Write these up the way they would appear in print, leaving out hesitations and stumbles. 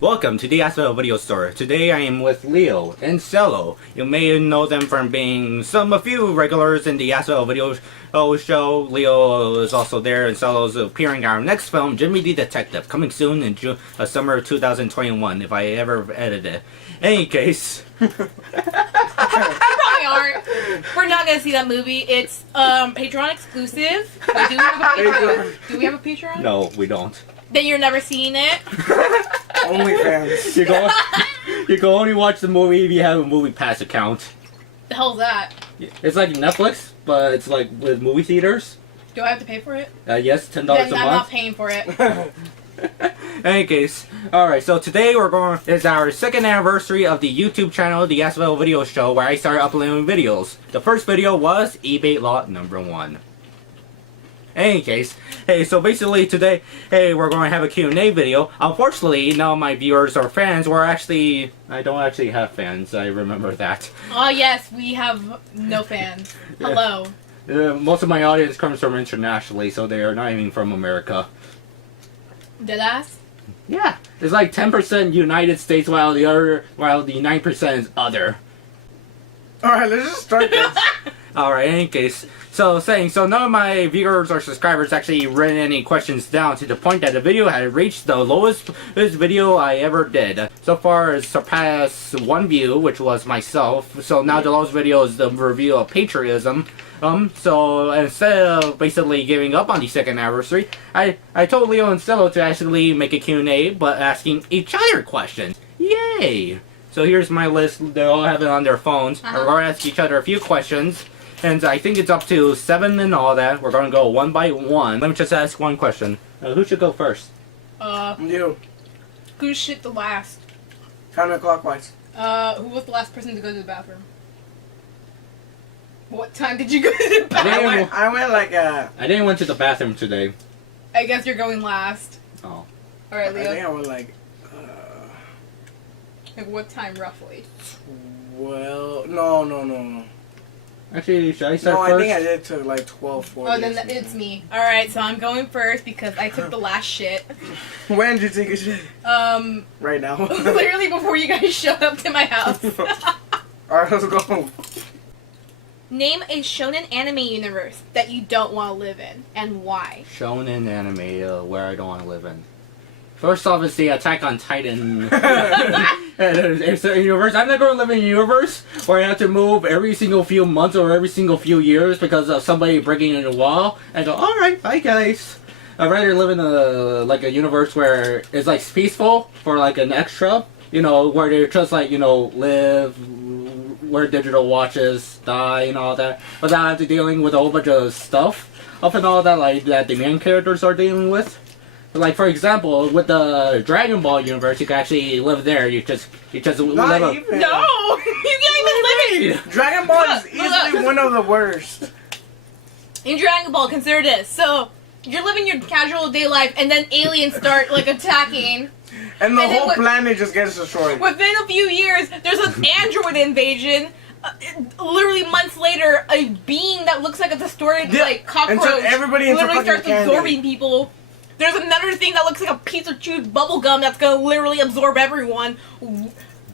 Welcome to the ACEVEDO video store. Today I am with Leo and Cielo. You may know them from being a few regulars in the ACEVEDO video show. Leo is also there and Cielo is appearing in our next film, Jimmy the Detective, coming soon in summer of 2021, if I ever edit it. Any case. You probably aren't. We're not gonna see that movie. It's Patreon exclusive. Wait, do we have a Patreon? Do we have a Patreon? No, we don't. Then you're never seeing it. OnlyFans. You can only watch the movie if you have a Movie Pass account. The hell's that? It's like Netflix, but it's like with movie theaters. Do I have to pay for it? Yes, $10 Then a I'm month. not paying for it. Any case, alright, so today it's our second anniversary of the YouTube channel, the ACEVEDO video show, where I started uploading videos. The first video was eBay lot number 1. Any case, hey, so basically today, hey, we're going to have a Q&A video. Unfortunately, none of my viewers or fans were actually, I don't actually have fans, I remember that. Oh yes, we have no fans. Hello. Most of my audience comes from internationally, so they are not even from America. Deadass? Yeah, it's like 10% United States, while the 9% is other. Alright, let's just start this. Alright, in any case, so none of my viewers or subscribers actually written any questions down, to the point that the video had reached the lowest video I ever did. So far it's surpassed 1 view, which was myself, so now the lowest video is the review of patriotism. So instead of basically giving up on the second anniversary, I told Leo and Cielo to actually make a Q&A, but asking each other questions. Yay! So here's my list. They all have it on their phones. We're going to ask each other a few questions. And I think it's up to 7 and all that. We're going to go one by one. Let me just ask one question. Who should go first? You. Who shit the last? Counterclockwise. Who was the last person to go to the bathroom? What time did you go to the bathroom? I went like I didn't went to the bathroom today. I guess you're going last. Oh. Alright, I think Leo. I went like Like what time roughly? 12. No. Actually, should I start No, first? I think I did took like 12:40. Oh, then it's me. Alright, so I'm going first because I took the last shit. When did you take a shit? Right now. Literally before you guys showed up to my house. Alright, let's go. Name a shonen anime universe that you don't want to live in, and why? Shonen anime, where I don't want to live in. First off is the Attack on Titan it's a universe. I'm not going to live in a universe where I have to move every single few months or every single few years because of somebody breaking in a wall and go, alright, bye guys. I'd rather live in a universe where it's like peaceful for like an extra, where they're just like, live, wear digital watches, die and all that, without having to dealing with a whole bunch of stuff up and all that, like that the main characters are dealing with. Like, for example, with the Dragon Ball universe, you can actually live there. You just Not live even. No! You can't even live in! Dragon Ball is Look. easily one of the worst. In Dragon Ball, consider this. So, you're living your casual day life, and then aliens start, attacking. And the And whole then planet just gets destroyed. Within a few years, there's an android invasion. Literally months later, a being that looks like a distorted, cockroach and turn everybody into literally fucking starts candy. absorbing people. There's another thing that looks like a piece of chewed bubblegum that's gonna literally absorb everyone.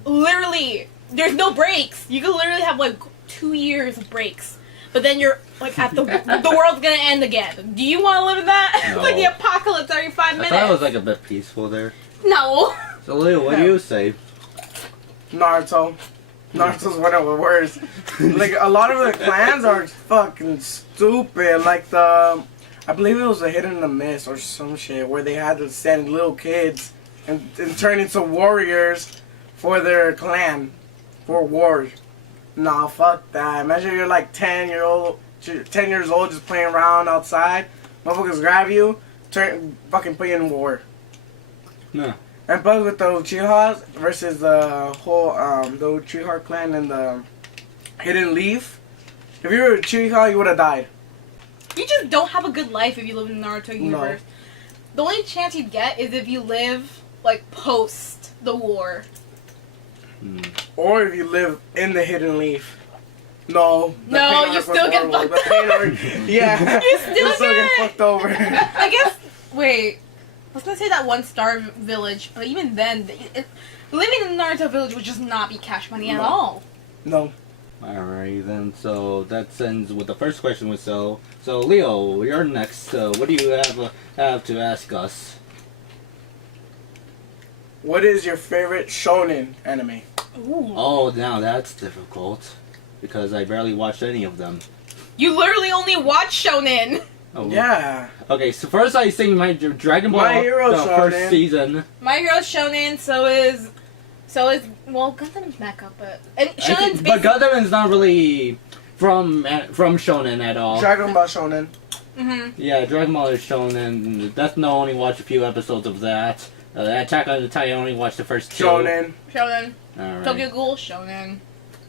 Literally, there's no breaks. You can literally have 2 years of breaks. But then you're at the world's gonna end again. Do you want to live in that? No. It's like the apocalypse every 5 minutes. I thought it was a bit peaceful there. No. So Leo, what do you say? Naruto. Naruto's one of the worst. A lot of the clans are fucking stupid. I believe it was a Hit in the Mist or some shit where they had to send little kids and turn into warriors for their clan. For wars. Nah, fuck that. Imagine you're 10 years old just playing around outside. Motherfuckers grab you, fucking put you in war. No. And plus with the Uchihas versus the whole the Uchiha clan and the Hidden Leaf. If you were a Uchiha, you would have died. You just don't have a good life if you live in the Naruto universe. No. The only chance you'd get is if you live, post the war. Or if you live in the Hidden Leaf. No. No, you still get fucked over. Yeah. You still get fucked over. I guess, wait. was gonna say that one star village, but even then, living in the Naruto village would just not be cash money at all. No. Alright then, so that ends with the first question with So Leo, you're next. What do you have to ask us? What is your favorite shonen anime? Ooh. Oh, now that's difficult. Because I barely watched any of them. You literally only watch Shonen! Oh. Yeah. Okay, so first I think my Dragon Ball, My Hero the Shonen. first season. My Hero Shonen, so is well, Gundam's Mecha, but and Shonen's But Gundam is not really from Shonen at all. Dragon Ball Shonen. Yeah, Dragon Ball is Shonen. Death Note only watched a few episodes of that. Attack on Titan only watched the first 2. Shonen. Alright. Tokyo Ghoul, Shonen.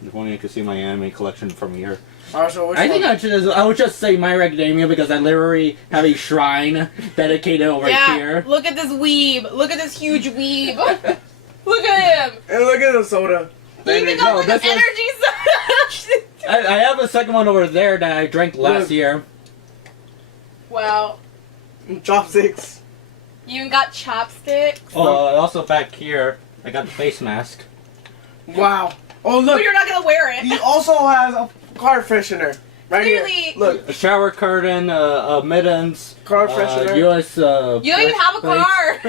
If only I could see my anime collection from here. Also, which I think one? I would just say My Hero Academia because I literally have a shrine dedicated over here. Look at this weeb. Look at this huge weeb. Look at him. And look at the soda. He even got like an energy soda. I have a second one over there that I drank last year. Wow. Chopsticks. You even got chopsticks. Also back here, I got the face mask. Wow. Oh look. But you're not gonna wear it. He also has a car freshener. Right Clearly- here. Look. A shower curtain, mittens, Car freshener. US, You don't even have a car.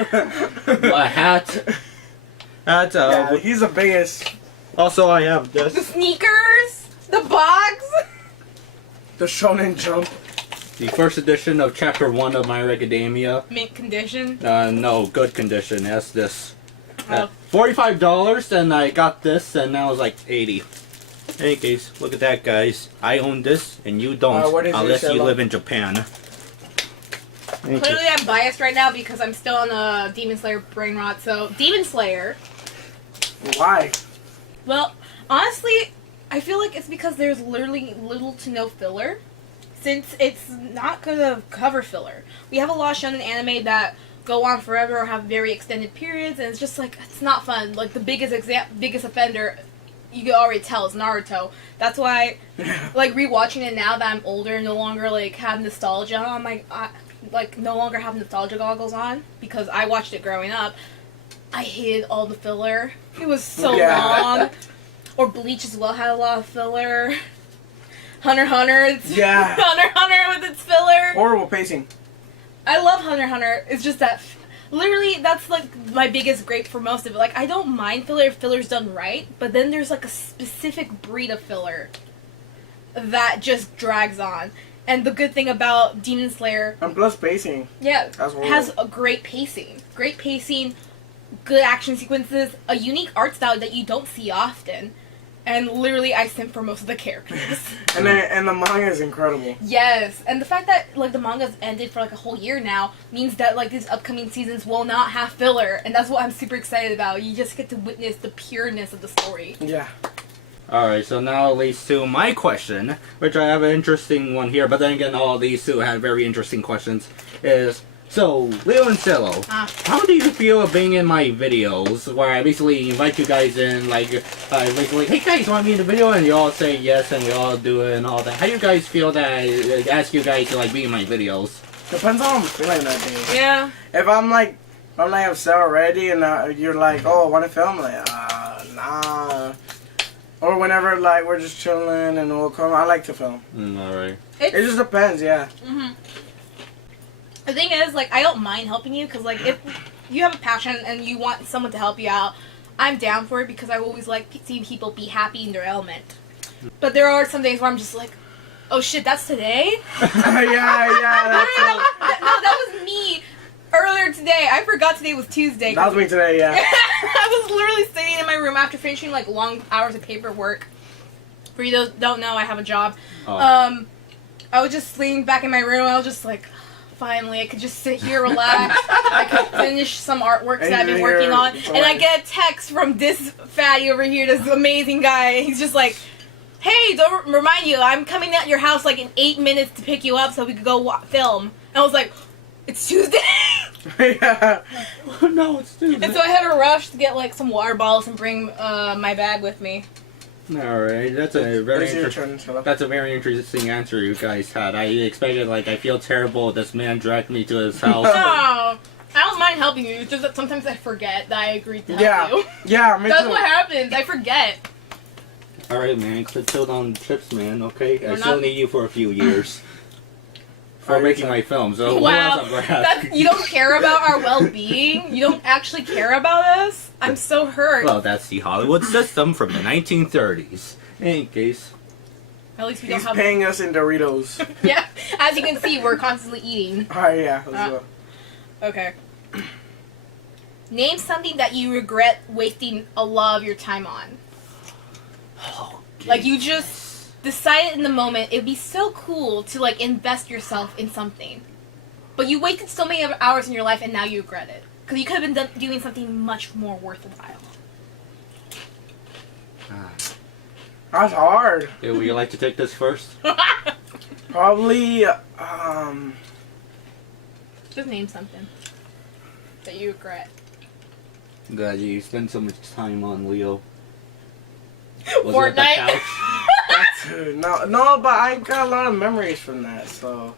a hat. Yeah, he's the biggest. Also, I have The this. sneakers. The box. The Shonen Jump. The first edition of Chapter 1 of My Hero Academia. Mint condition. No, good condition. That's this. Oh. $45, and I got this, and now it's like 80. In any case, look at that, guys. I own this, and you don't, what is it, unless you Sherlock? live in Japan. Clearly, I'm biased right now because I'm still on the Demon Slayer brain rot. So, Demon Slayer. Why? Well, honestly, I feel like it's because there's literally little to no filler. Since it's not gonna cover filler. We have a lot of shonen anime that go on forever or have very extended periods, and it's just like, it's not fun. Like, the biggest offender, you can already tell, is Naruto. That's why, like, rewatching it now that I'm older, no longer, like, have nostalgia on my, no longer have nostalgia goggles on, because I watched it growing up. I hated all the filler. It was so long. Or Bleach as well had a lot of filler. Hunter x Hunter. Yeah. Hunter x Hunter with its filler. Horrible pacing. I love Hunter x Hunter. It's just that, literally, that's like my biggest gripe for most of it. Like, I don't mind filler if filler's done right, but then there's like a specific breed of filler that just drags on. And the good thing about Demon Slayer, And plus pacing. yeah, That's horrible. has a great pacing. Great pacing, good action sequences, a unique art style that you don't see often. And literally, I simp for most of the characters. And the manga is incredible. Yes, and the fact that like the manga's ended for like a whole year now means that like these upcoming seasons will not have filler, and that's what I'm super excited about. You just get to witness the pureness of the story. Yeah. Alright, so now it leads to my question, which I have an interesting one here, but then again, all these two had very interesting questions, is, so, Leo and Cielo, how do you feel of being in my videos, where I basically invite you guys in, like, basically, hey guys, want me in the video? And you all say yes, and we all do it and all that. How do you guys feel that I ask you guys to, like, be in my videos? Depends on how I'm feeling that day. Yeah. If I'm like upset already and you're like, oh, I want to film, like, nah. Or whenever like we're just chilling and we'll come, I like to film. Alright. It just depends, yeah. Mm-hmm. The thing is, like, I don't mind helping you, because, like, if you have a passion and you want someone to help you out, I'm down for it, because I always like seeing people be happy in their element. But there are some days where I'm just like, oh shit, that's today? yeah, that's No, that was me earlier today. I forgot today was Tuesday. That was me today, yeah. I was literally sitting in my room after finishing, like, long hours of paperwork. For you that don't know, I have a job. Oh. I was just leaning back in my room, I was just like, finally, I could just sit here, relax. I could finish some artworks that I've been working on. And I get a text from this fatty over here, this amazing guy. He's just like, hey, don't remind you, I'm coming at your house like in 8 minutes to pick you up so we could go film. And I was like, it's Tuesday? Yeah. No, it's Tuesday. And so I had to rush to get like some water bottles and bring my bag with me. Alright, that's a very It's your interesting. turn, Sheila. That's a very interesting answer you guys had. I expected, like, I feel terrible. This man dragged me to his house. Oh, I don't mind helping you. It's just that sometimes I forget that I agreed to help Yeah. you. Yeah, me That's too. what happens. I forget. Alright, man, quit tilting on chips, man, okay? I We're still not- need you for a few years. For making my films. So what Wow. else I'm gonna ask? You don't care about our well-being? You don't actually care about us? I'm so hurt. Well, that's the Hollywood system from the 1930s. In any case. At least we He's don't have... paying us in Doritos. Yeah, as you can see, we're constantly eating. Oh, yeah. Let's go. Okay. Name something that you regret wasting a lot of your time on. Oh, Like, you just decided in the moment it'd be so cool to, like, invest yourself in something. But you wasted so many hours in your life and now you regret it. Because you could have been doing something much more worthwhile. That's hard. Yeah, would you like to take this first? Probably, Just name something that you regret. God, you spend so much time on Leo. Was it Fortnite. the couch? dude, no, but I got a lot of memories from that, so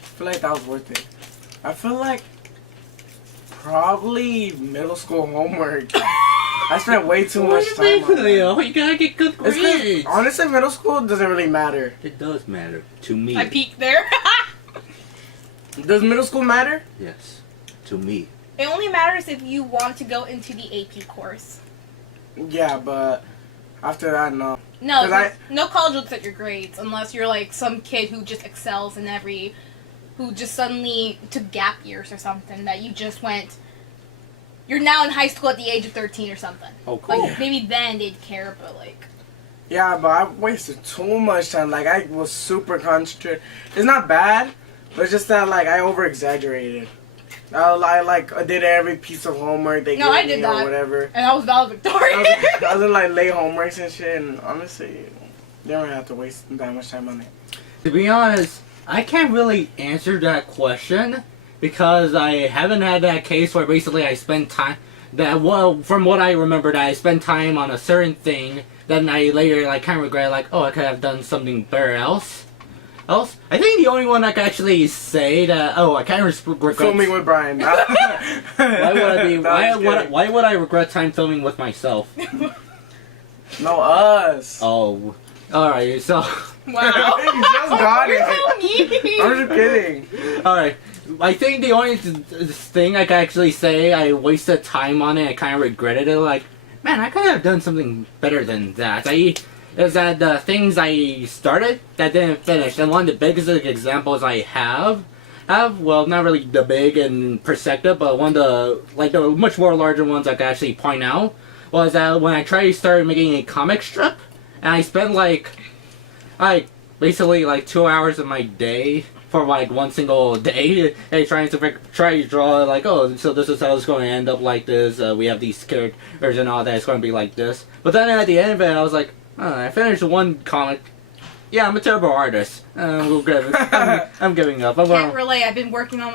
I feel like that was worth it. I feel like probably middle school homework. I spent way too much time on that. Leo? You gotta get good It's 'cause, grades. honestly, middle school doesn't really matter. It does matter to me. I peeked there. Does middle school matter? Yes, to me. It only matters if you want to go into the AP course. Yeah, but after that, no. No, 'Cause no college looks at your grades unless you're like some kid who just excels in who just suddenly took gap years or something that you just went. You're now in high school at the age of 13 or something. Oh, cool. Like maybe then they'd care, but like. Yeah, but I wasted too much time. Like, I was super concentrated. It's not bad, but it's just that, like, I over-exaggerated. I did every piece of homework they No, gave I me did or that. whatever. And I was valedictorian. I was in, like, late homeworks and shit, and honestly, you don't have to waste that much time on it. To be honest, I can't really answer that question because I haven't had that case where basically I spend time from what I remember that I spend time on a certain thing, then I later like kind of regret like, oh, I could have done something better else. I think the only one I can actually say that I kind of regret Filming with Brian. why would I regret time filming with myself? No, us. Oh, alright, so Wow. You just got You're it. so mean. I'm just kidding. alright. I think the only thing I can actually say I wasted time on it, I kind of regretted it, like, man, I could have done something better than that. Is that the things I started that didn't finish, and one of the biggest examples I have, well, not really the big in perspective, but one of the much more larger ones I could actually point out, was that when I tried to start making a comic strip, and I spent basically 2 hours of my day for one single day, and try to draw so this is how it's going to end up like this. We have these characters and all that. It's going to be like this. But then at the end of it, I was like, I finished one comic. Yeah, I'm a terrible artist. I'm giving up. Can't relate. I've been working on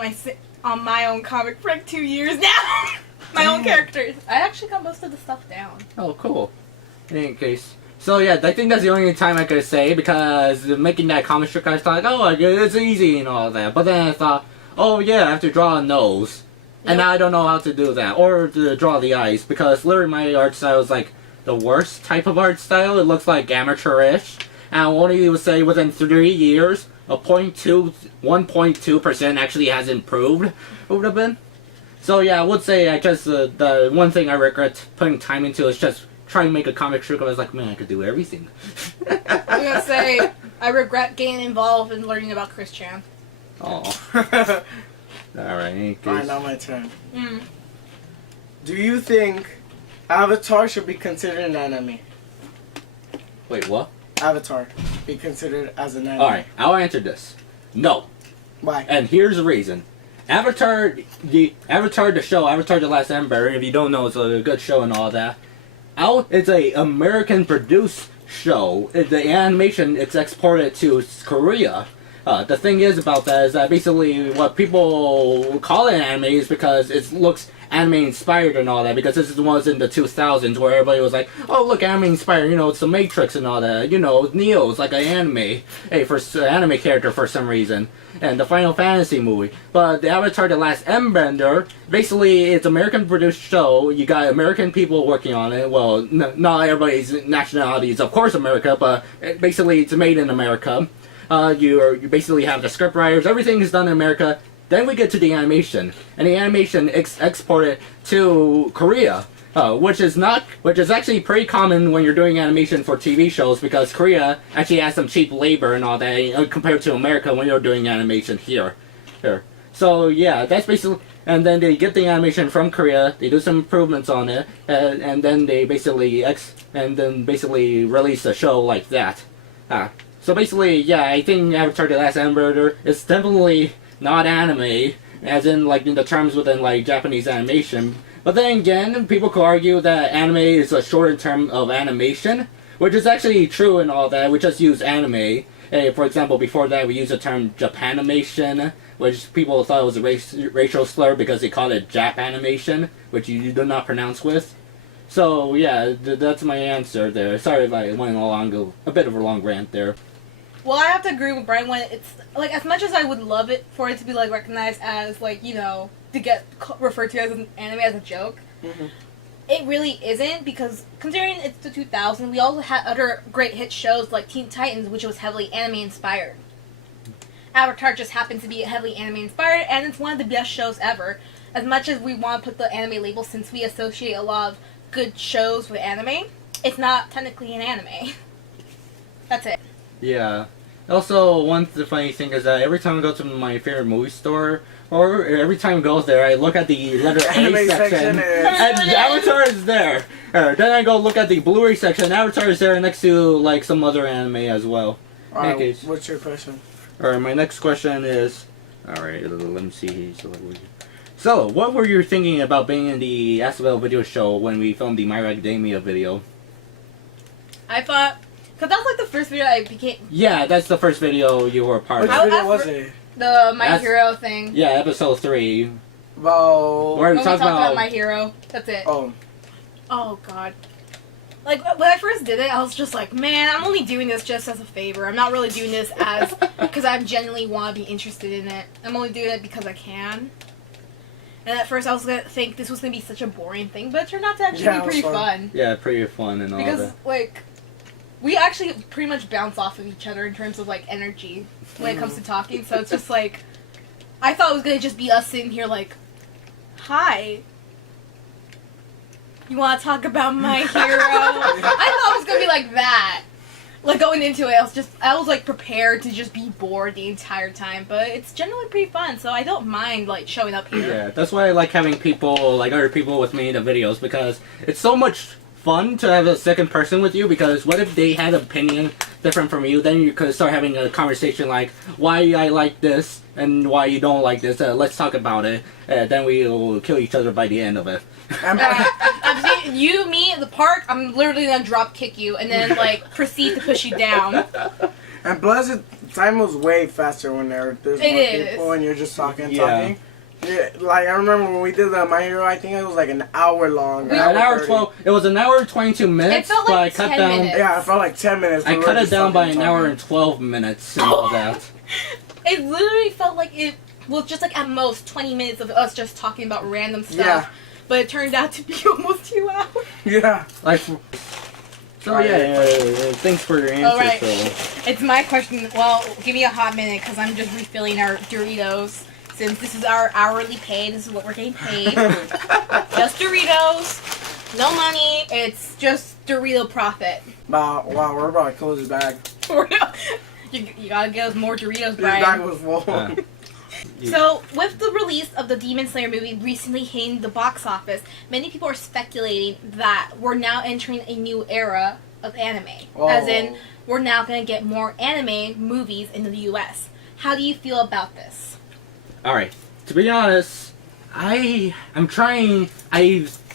my own comic for 2 years now. My own characters. I actually got most of the stuff down. Oh, cool. In any case. So yeah, I think that's the only time I could say, because making that comic strip, I thought, it's easy and all that. But then I thought, oh yeah, I have to draw a nose. And now I don't know how to do that. Or to draw the eyes, because literally my art style is the worst type of art style. It looks like amateurish. And I won't even say within 3 years, 1.2% actually has improved. It would have been. So yeah, I would say the one thing I regret putting time into is just trying to make a comic strip. I was like, man, I could do everything. I'm gonna say I regret getting involved in learning about Chris Chan. Oh. Alright, Alright, now my turn. Mm. Do you think Avatar should be considered an anime? Wait, what? Avatar be considered as an anime? Alright, I'll answer this. No. Why? And here's the reason. Avatar, the show, Avatar The Last Emperor, if you don't know, it's a good show and all that. It's a American produced show. The animation, it's exported to Korea. The thing is about that is that basically what people call it anime is because it looks anime inspired and all that, because this was in the 2000s where everybody was like, oh look, anime inspired, you know, it's the Matrix and all that, you know, Neo's like an anime, for anime character for some reason, and the Final Fantasy movie. But the Avatar: The Last Airbender, basically it's American produced show. You got American people working on it. Well, not everybody's nationality is of course America, but basically it's made in America. You basically have the script writers, everything is done in America. Then we get to the animation, and the animation exported to Korea, which is actually pretty common when you're doing animation for TV shows, because Korea actually has some cheap labor and all that compared to America when you're doing animation here. So yeah, that's basically, and then they get the animation from Korea, they do some improvements on it, and then they basically release a show like that. So basically, yeah, I think Avatar: The Last Airbender is definitely not anime, as in like in the terms within like Japanese animation. But then again, people could argue that anime is a shortened term of animation, which is actually true and all that. We just use anime. For example, before that we used the term Japanimation, which people thought was a racial slur because they called it Japanimation, which you do not pronounce with. So yeah, that's my answer there. Sorry if I went along a bit of a long rant there. Well, I have to agree with Brian when it's, like, as much as I would love it for it to be, like, recognized as, like, you know, to get referred to as an anime as a joke, it really isn't, because considering it's the 2000s, we also had other great hit shows like Teen Titans, which was heavily anime-inspired. Avatar just happens to be heavily anime-inspired, and it's one of the best shows ever. As much as we want to put the anime label, since we associate a lot of good shows with anime, it's not technically an anime. That's it. Yeah. Also, one funny thing is that every time I go to my favorite movie store, or every time I go there, I look at the letter A section, and Avatar is there. Then I go look at the Blu-ray section, Avatar is there next to, like, some other anime as well. Alright, what's your question? Alright, my next question is... Alright, let me see. So, what were you thinking about being in the Acevedo video show when we filmed the My Hero Academia video? I thought... Because that's like the first video I became... Yeah, that's the first video you were a part of. Which video was it? The My Hero thing. Yeah, episode 3. Well... Where we talk about My Hero. That's it. Oh, God. Like, when I first did it, I was just like, man, I'm only doing this just as a favor. I'm not really doing this as... because I genuinely want to be interested in it. I'm only doing it because I can. And at first I was going to think this was going to be such a boring thing, but it turned out to actually be pretty fun. Yeah, pretty fun and all that. Because, like... We actually pretty much bounce off of each other in terms of, like, energy when it comes to talking. So it's just, like... I thought it was going to just be us sitting here, like... Hi. You want to talk about My Hero? I thought it was going to be like that. Like, going into it, I was, like, prepared to just be bored the entire time. But it's generally pretty fun, so I don't mind, like, showing up here. Yeah, that's why I like having people, like, other people with me in the videos, because it's so much fun to have a second person with you, because what if they had an opinion different from you? Then you could start having a conversation like, why I like this and why you don't like this. Let's talk about it. Then we will kill each other by the end of it. I'm seeing you, me, at the park, I'm literally gonna drop kick you and then, like, proceed to push you down. And plus, time was way faster when there's more people and you're just talking. Yeah, like I remember when we did the My Hero, I think it was like an hour long. An hour 12. It was an hour and 22 minutes. It felt like but I cut 10 down. minutes. Yeah, it felt like 10 minutes. I cut it down by an hour and 12 minutes and all that. It literally felt like it was just like at most 20 minutes of us just talking about random stuff. Yeah. But it turned out to be almost 2 hours. Yeah. Like. So yeah, thanks for your answer. Alright, so. it's my question. Well, give me a hot minute because I'm just refilling our Doritos. Since this is our hourly pay, this is what we're getting paid. Just Doritos, no money, it's just Dorito profit. Wow, we're about to close his bag. you gotta get us more Doritos, His Brian. bag was full. So, with the release of the Demon Slayer movie recently hitting the box office, many people are speculating that we're now entering a new era of anime. Oh. As in, we're now gonna get more anime movies in the US. How do you feel about this? Alright, to be honest, I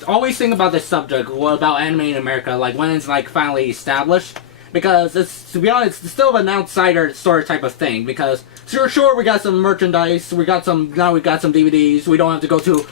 always think about this subject, about anime in America, like when it's like finally established. because it's, to be honest, it's still an outsider store type of thing. Because sure, we got some merchandise, we got some DVDs. We don't have to go to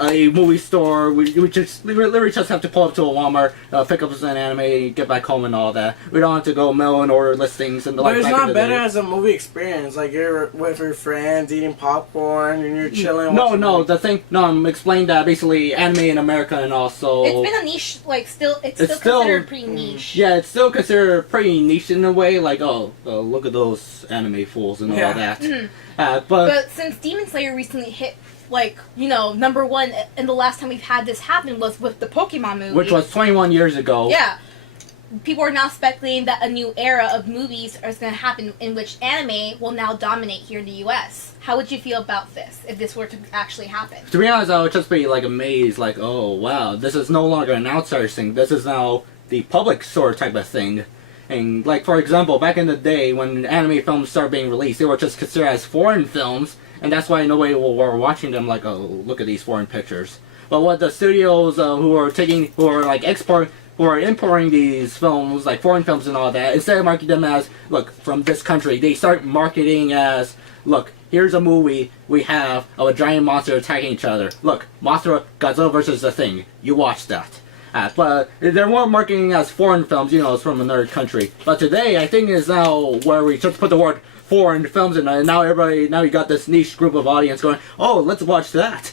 a movie store. We literally just have to pull up to a Walmart, pick up an anime, get back home and all that. We don't have to go mail and order listings and But it's not better as a movie experience. Like you're with your friends eating popcorn and you're chilling. No, I'm explaining that basically anime in America and also It's been a niche, like it's still considered pretty niche. Yeah, it's still considered pretty niche in a way. Like, look at those anime fools and all that. Mm-hmm. But since Demon Slayer recently hit, like, number one, and the last time we've had this happen was with the Pokemon movie, which was 21 years ago. Yeah. People are now speculating that a new era of movies is going to happen in which anime will now dominate here in the U.S. How would you feel about this, if this were to actually happen? To be honest, I would just be, like, amazed, like, oh, wow, this is no longer an outsider thing. This is now the public store type of thing. And, like, for example, back in the day, when anime films started being released, they were just considered as foreign films, and that's why nobody were watching them like, oh, look at these foreign pictures. But what the studios who are importing these films, like foreign films and all that, instead of marketing them as, look, from this country, they start marketing as, look, here's a movie we have of a giant monster attacking each other. Look, Mothra, Godzilla versus the Thing. You watch that. But they're more marketing as foreign films, it's from another country. But today, I think is now where we just put the word foreign films in, and now you got this niche group of audience going, oh, let's watch that.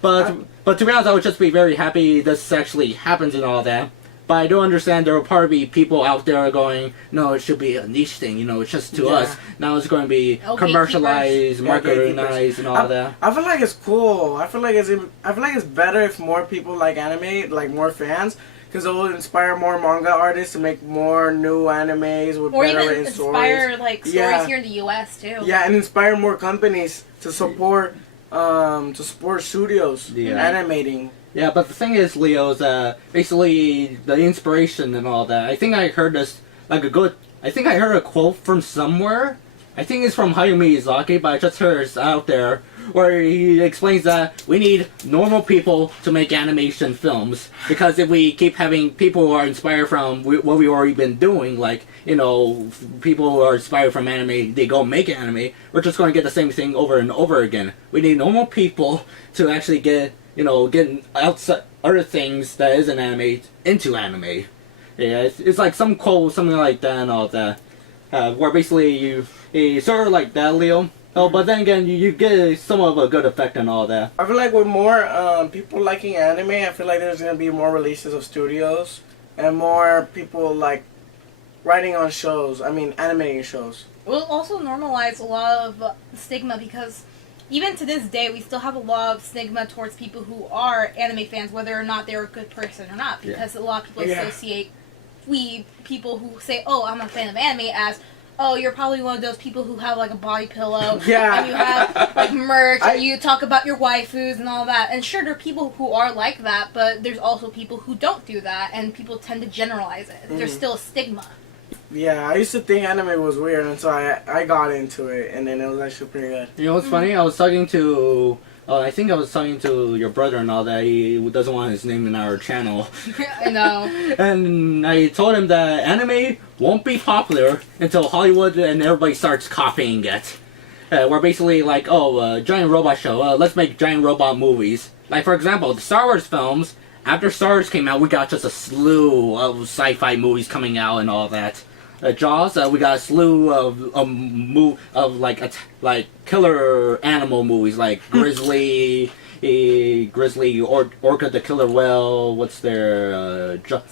But to be honest, I would just be very happy this actually happens and all that. But I do understand there will probably be people out there going, no, it should be a niche thing, it's just to us. Now it's going to be commercialized, marketized, and all that. I feel like it's cool. I feel like it's better if more people like anime, like more fans, because it will inspire more manga artists to make more new animes with better written stories. Or even inspire like stories here in the U.S. too. Yeah, and inspire more companies to support studios animating. Yeah, but the thing is, Leo, is basically the inspiration and all that. I think I heard this, I think I heard a quote from somewhere. I think it's from Hayao Miyazaki, but I just heard it out there, where he explains that we need normal people to make animation films. Because if we keep having people who are inspired from what we've already been doing, like, people who are inspired from anime, they go make anime, we're just going to get the same thing over and over again. We need normal people to actually get outside other things that isn't anime into anime. Yeah, it's like some quote, something like that and all that. Where basically you sort of like that, Leo. Oh, but then again, you get somewhat of a good effect and all that. I feel like with more people liking anime, I feel like there's going to be more releases of studios and more people like writing on shows. I mean, animating shows. It will also normalize a lot of stigma because even to this day, we still have a lot of stigma towards people who are anime fans, whether or not they're a good person or not. Because a lot of people associate people who say, oh, I'm a fan of anime as, oh, you're probably one of those people who have like a body pillow and you have like merch and you talk about your waifus and all that. And sure, there are people who are like that, but there's also people who don't do that, and people tend to generalize it. There's still a stigma. Yeah, I used to think anime was weird until I got into it, and then it was actually pretty good. You know what's funny? I was talking to your brother and all that. He doesn't want his name in our channel. I know. And I told him that anime won't be popular until Hollywood and everybody starts copying it. We're basically like, giant robot show. Let's make giant robot movies. Like, for example, the Star Wars films. After Star Wars came out, we got just a slew of sci-fi movies coming out and all that. Jaws, we got a slew of like killer animal movies like Grizzly, Orca the Killer Whale. What's their Jaws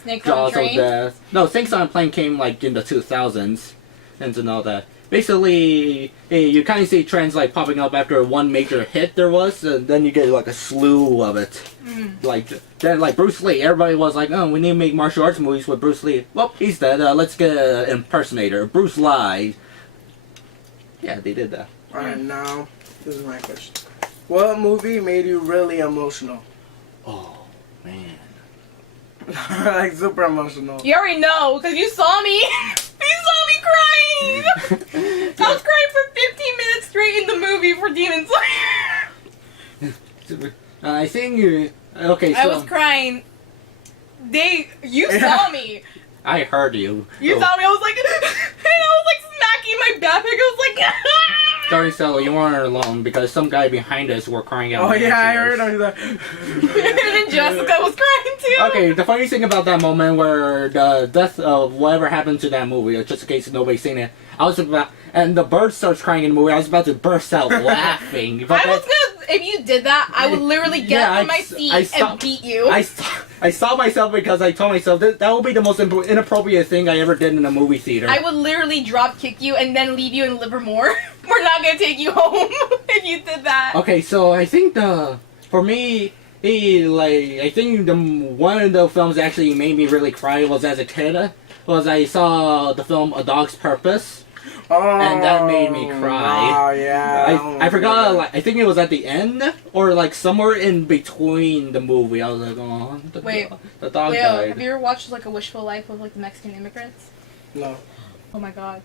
of Death? No, Snakes on a Plane came like in the 2000s and all that. Basically, you kind of see trends like popping up after one major hit there was, and then you get like a slew of it. Like Bruce Lee, everybody was like, oh, we need to make martial arts movies with Bruce Lee. Well, he's dead. Let's get an impersonator, Bruce Lee. Yeah, they did that. Alright, now, this is my question. What movie made you really emotional? Oh, man. Like, super emotional. You already know, because you saw me. You saw me crying. I was crying for 15 minutes straight in the movie for Demon Slayer. I think you... Okay, so... I was crying. You saw me. I heard you. You saw me. I was like, and I was like smacking my backpack. I was like, Sorry, Stella, you weren't alone because some guy behind us were crying out. Oh yeah, I tears. heard him. He's like, and Jessica was crying too. Okay, the funny thing about that moment where the death of whatever happened to that movie, just in case nobody's seen it, I was about, and the bird starts crying in the movie, I was about to burst out laughing. But I was gonna, if you did that, I would literally get up from my seat and beat you. I saw myself because I told myself that would be the most inappropriate thing I ever did in a movie theater. I would literally drop kick you and then leave you in Livermore. We're not gonna take you home if you did that. Okay, so I think for me, I think one of the films that actually made me really cry was as a kid. Was I saw the film A Dog's Purpose. oh, And that made me cry. Oh yeah. I forgot, like, I think it was at the end, or like somewhere in between the movie. I was like, oh, the dog Leo, died. have you ever watched like A Wishful Life with like the Mexican immigrants? No. Oh my god.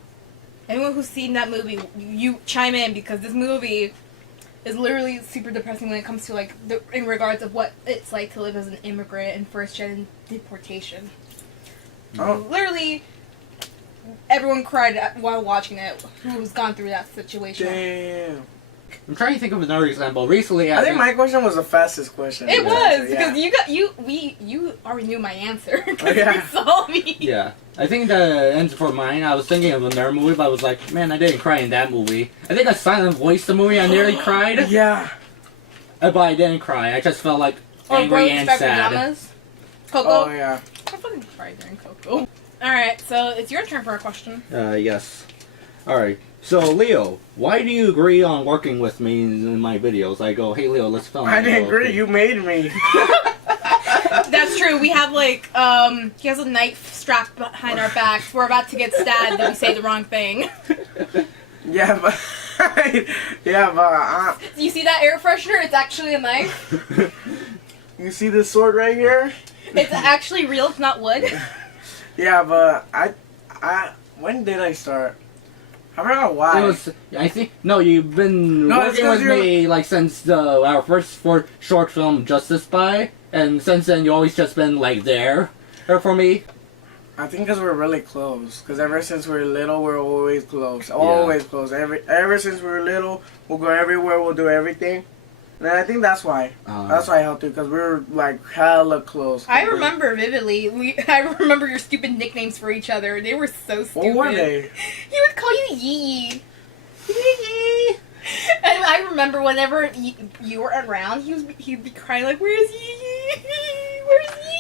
Anyone who's seen that movie, you chime in because this movie is literally super depressing when it comes to like in regards of what it's like to live as an immigrant in first gen deportation. Oh. Literally, everyone cried while watching it who's gone through that situation. Damn. I'm trying to think of another example. Recently, I think my question was the fastest question. It was Yeah. because you already knew my answer because yeah. you saw me. Yeah. I think the end for mine, I was thinking of another movie, but I was like, man, I didn't cry in that movie. I think A Silent Voice, the movie, I nearly cried. Yeah. But I didn't cry. I just felt like Or angry Road and Spectrum sad. Llamas. Coco. Oh yeah. I fucking cried during Coco. Alright, so it's your turn for a question. Yes. Alright. So, Leo, why do you agree on working with me in my videos? I go, hey, Leo, let's film. I didn't go, agree. okay. You made me. That's true. We have like, he has a knife strapped behind our backs. We're about to get stabbed if we say the wrong thing. Yeah, but You see that air freshener? It's actually a knife. you see this sword right here? It's actually real. It's not wood. Yeah, but I when did I start? I forgot why. It was, I think, no, you've been No, it's working 'cause with me, like, since our first short film, Justice By, and since then, you always just been, like, there for me. I think because we're really close. Because ever since we were little, we're always close. Always close. Ever since we were little, we'll go everywhere. We'll do everything. And I think that's why. That's why I helped you. Because we were like hella close. I remember vividly. I remember your stupid nicknames for each other. They were so stupid. What were they? He would call you Yee. Yee. And I remember whenever you were around, he'd be crying like, "Where's Yee? Where's Yee?"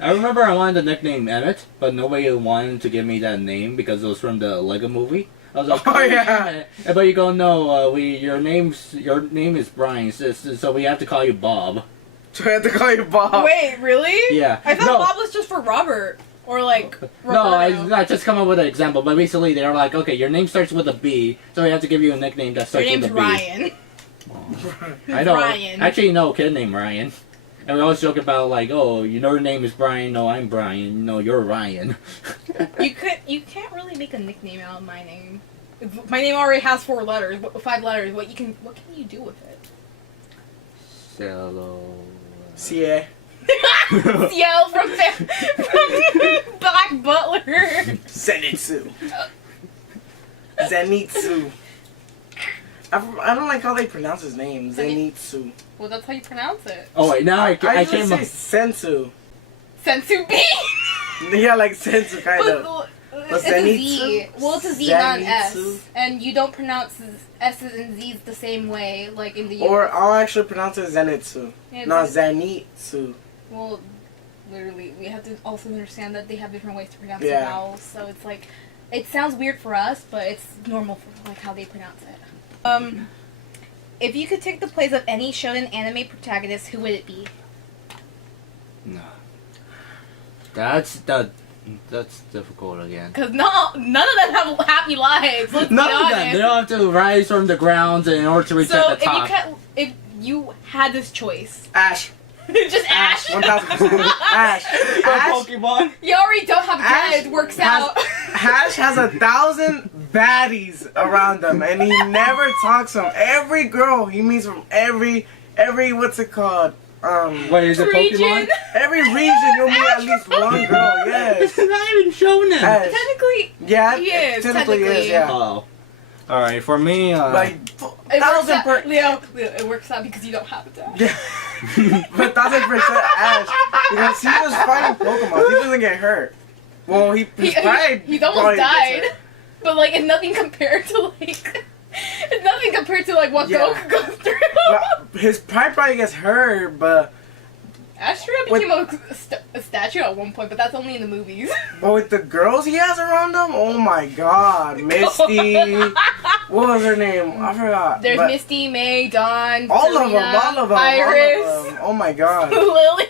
I remember I wanted the nickname Emmett, but nobody wanted to give me that name because it was from the Lego movie. I was like, oh yeah. But you go, no, your name is Brian, so we have to call you Bob. So I had to call you Bob. Wait, really? Yeah. I thought No. Bob was just for Robert. Or like, Roberto. No, I just come up with an example, but basically they were like, okay, your name starts with a B, so we have to give you a nickname that starts Your with name's a B. Ryan. I know. Ryan. Actually, no, a kid named Ryan. And we always joke about like, oh, your name is Brian. No, I'm Brian. No, you're Ryan. You can't really make a nickname out of my name. My name already has 5 letters. What can you do with it? Cielo. Yeah. Cielo from Black Butler. Zenitsu. Zenitsu. I don't like how they pronounce his name. Zenitsu. Well, that's how you pronounce it. Oh wait, now I I came usually up. say Sensu. Sensu B. Yeah, like Sensu kind of. But it's a Z. Well, it's a Z, not an S. Zenitsu? And you don't pronounce S's and Z's the same way, like in the US. Or I'll actually pronounce it Zenitsu. Yeah, Not Zenitsu. Well, literally, we have to also understand that they have different ways to pronounce Yeah. the vowels. So it's like, it sounds weird for us, but it's normal for like how they pronounce it. If you could take the place of any shonen anime protagonist, who would it be? No. That's difficult again. Because none of them have happy lives. Let's None be of honest. them. They don't have to rise from the ground in order to reach So at the top. if you had this choice, Ash. just Ash. 1000%. Ash. Ash. Pokemon. You already don't have Ash dread. It works has- out. Ash has 1,000 baddies around him, and he never talks to them. Every girl he meets from every what's it called? Wait, is it Region? Pokemon? Every region you'll meet at least one girl. Yes. It's not in Shonen? Technically, Yeah, he is, technically technically. is, yeah. Oh. Alright, for me, Like, it works 1,000%. out, Leo, it works out because you don't have a dad. Yeah. But 1,000% Ash. Because he was fighting Pokemon. He doesn't get hurt. Well, he's He's probably almost gets died, hurt. but like it's nothing compared to like it's nothing compared to like what Yeah. Goku goes through. But his pride probably gets hurt, but Astro became a statue at one point, but that's only in the movies. with the girls he has around him, oh my god. Misty. What was her name? I forgot. There's But Misty, May, Dawn, all Selena, of them. Iris, All of them. Oh my god. Lily.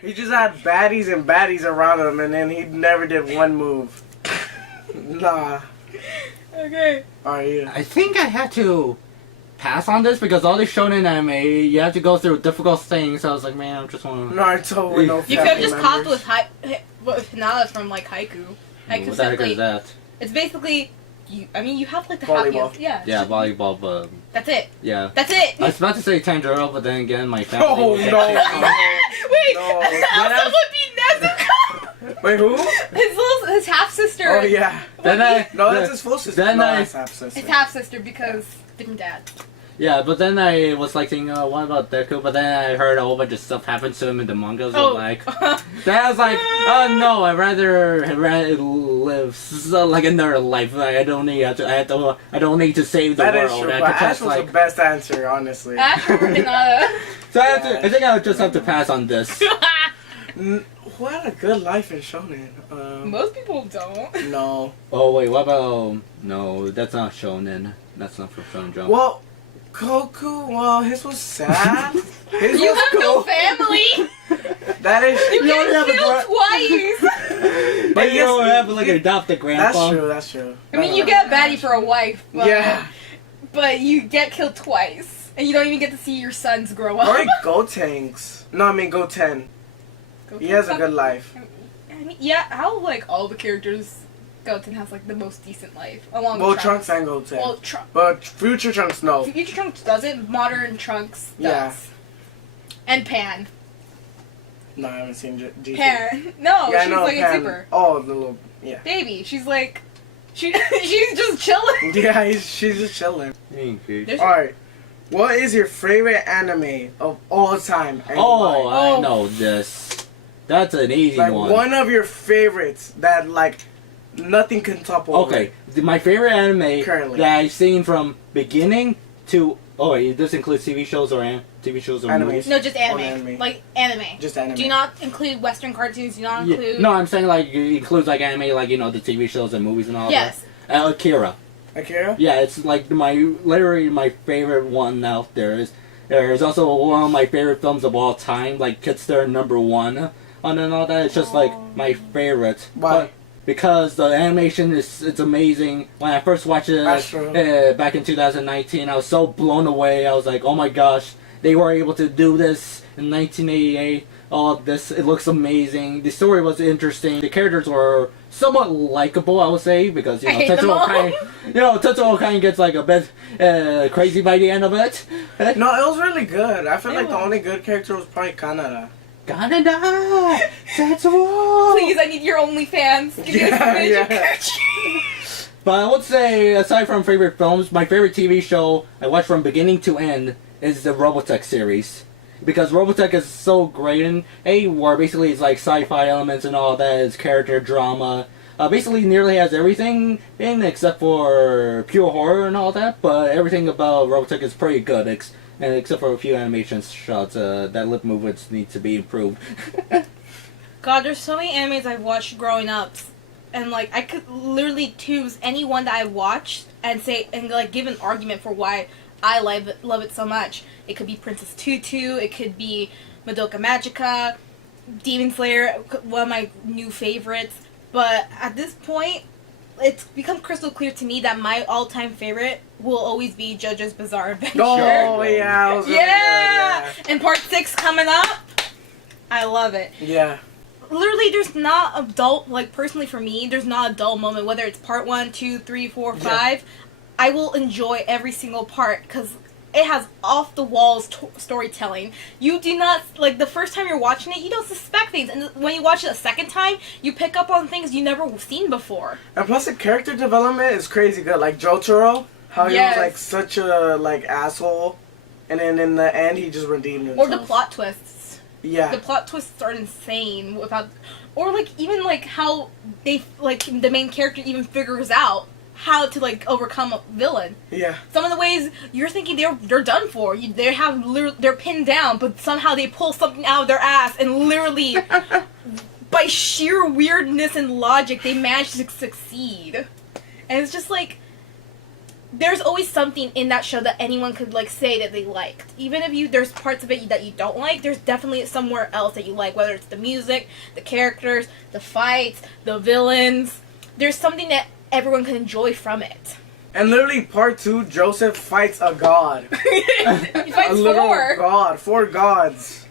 He just had baddies and baddies around him, and then he never did one move. Nah. Okay. Alright, yeah. I think I had to pass on this because all the shonen anime, you have to go through difficult things. So I was like, man, I just want to. Naruto with no You could have family just members. copped with Hinata from like Haiku. Haiku What the heck simply, is that? it's basically you have like the Volleyball. happiest. Yeah. Yeah, volleyball, but That's it. yeah. That's it. I was about to say Tanjiro, but then again, my family. Oh, was no. actually- Wait. No. Elsa would be Nezuko. Wait, who? His half sister. Oh, yeah. Then I. No, that's his full sister. Then no, I- that's half sister. His half sister because different dad. Yeah, but then I was like thinking, what about Deku? But then I heard a whole bunch of stuff happen to him in the manga. So like, then I was like, oh no, I'd rather live like another life. Like, I don't need to save the That is world. true, I but could Ash just was like. the best answer, honestly. Ash or Hinata. So I think I would just have to pass on this. Who had a good life in Shonen? Most people don't. No. Oh wait, what about? No, that's not Shonen. That's not from Shonen Jump. Well, Goku, well, his was sad. His You was have no cool. family. That is You You only get have a killed twice. But you yes, don't have like an adopted grandpa. That's true. I mean, you get a baddie for a wife, but Yeah. but you get killed twice, and you don't even get to see your sons grow up. Or Gotenks. No, I mean Goten. He has a good life. I mean, yeah, how like all the characters, Goten has like the most decent life, along Well, with Trunks and Goten. Well, But Future Trunks, no. Future Trunks doesn't. Modern Trunks does. Yeah. And Pan. No, I haven't seen GT. Pan. No, Yeah, I she's know like a Pan. super Oh, the little, yeah. baby. She's like, she's just chilling. Yeah, she's just chilling. There's- Alright. What is your favorite anime of all time? And Oh, why? I Oh. know this. That's an easy Like one. one of your favorites that like nothing can topple. Okay, my favorite anime Currently. that I've seen from beginning to wait, this includes TV shows or TV shows or Animes. movies. No, just anime. anime. Like anime. Just anime. Do not include Western cartoons. Do not Yeah, include. no, I'm saying like it includes like anime, like you know the TV shows and movies and all Yes. that. Akira. Akira? Yeah, it's like literally my favorite one out there. There's also one of my favorite films of all time, like Kid Star #1, and all that. It's just like my favorite. Why? But because the animation it's amazing. When I first watched That's true. it back in 2019, I was so blown away. I was like, oh my gosh, they were able to do this in 1988. All of this, it looks amazing. The story was interesting. The characters were somewhat likable, I would say, because I hate them all. Tetsuo kind of gets like a bit crazy by the end of it. No, it was really good. I feel like the only good character was probably Kanada. Canada, Tetsuo. Please, I need your OnlyFans. Give me Yeah, this yeah. picture. But I would say, aside from favorite films, my favorite TV show I watched from beginning to end is the Robotech series. Because Robotech is so great and where basically it's like sci-fi elements and all that, it's character drama. Basically nearly has everything in except for pure horror and all that, but everything about Robotech is pretty good, except for a few animation shots that lip movements need to be improved. God, there's so many animes I've watched growing up, and like I could literally choose any one that I watched and say and like give an argument for why I love it so much. It could be Princess Tutu, it could be Madoka Magica, Demon Slayer, one of my new favorites. But at this point, it's become crystal clear to me that my all-time favorite will always be JoJo's Bizarre Adventure. Oh, yeah. It was really Yeah! good, And part 6 coming up. I love it. yeah. Literally, there's not a dull, like, personally for me, there's not a dull moment, whether it's part 1, 2, 3, 4, 5. I will enjoy every single part, because it has off the walls storytelling. You do not like the first time you're watching it, you don't suspect things, and when you watch it a second time, you pick up on things you never seen before. And plus, the character development is crazy good. Like Jotaro, how he Yes. was like such a like asshole, and then in the end he just redeemed himself. Or the plot twists. Yeah. The plot twists are insane without, or like even like how they like the main character even figures out how to like overcome a villain. Yeah. Some of the ways you're thinking they're done for. They're pinned down, but somehow they pull something out of their ass and literally, by sheer weirdness and logic, they manage to succeed. And it's just like, there's always something in that show that anyone could like say that they liked. Even if there's parts of it that you don't like, there's definitely somewhere else that you like. Whether it's the music, the characters, the fights, the villains. There's something that everyone can enjoy from it. And literally, part 2, Joseph fights a god. He fights A literal four. god. 4 gods.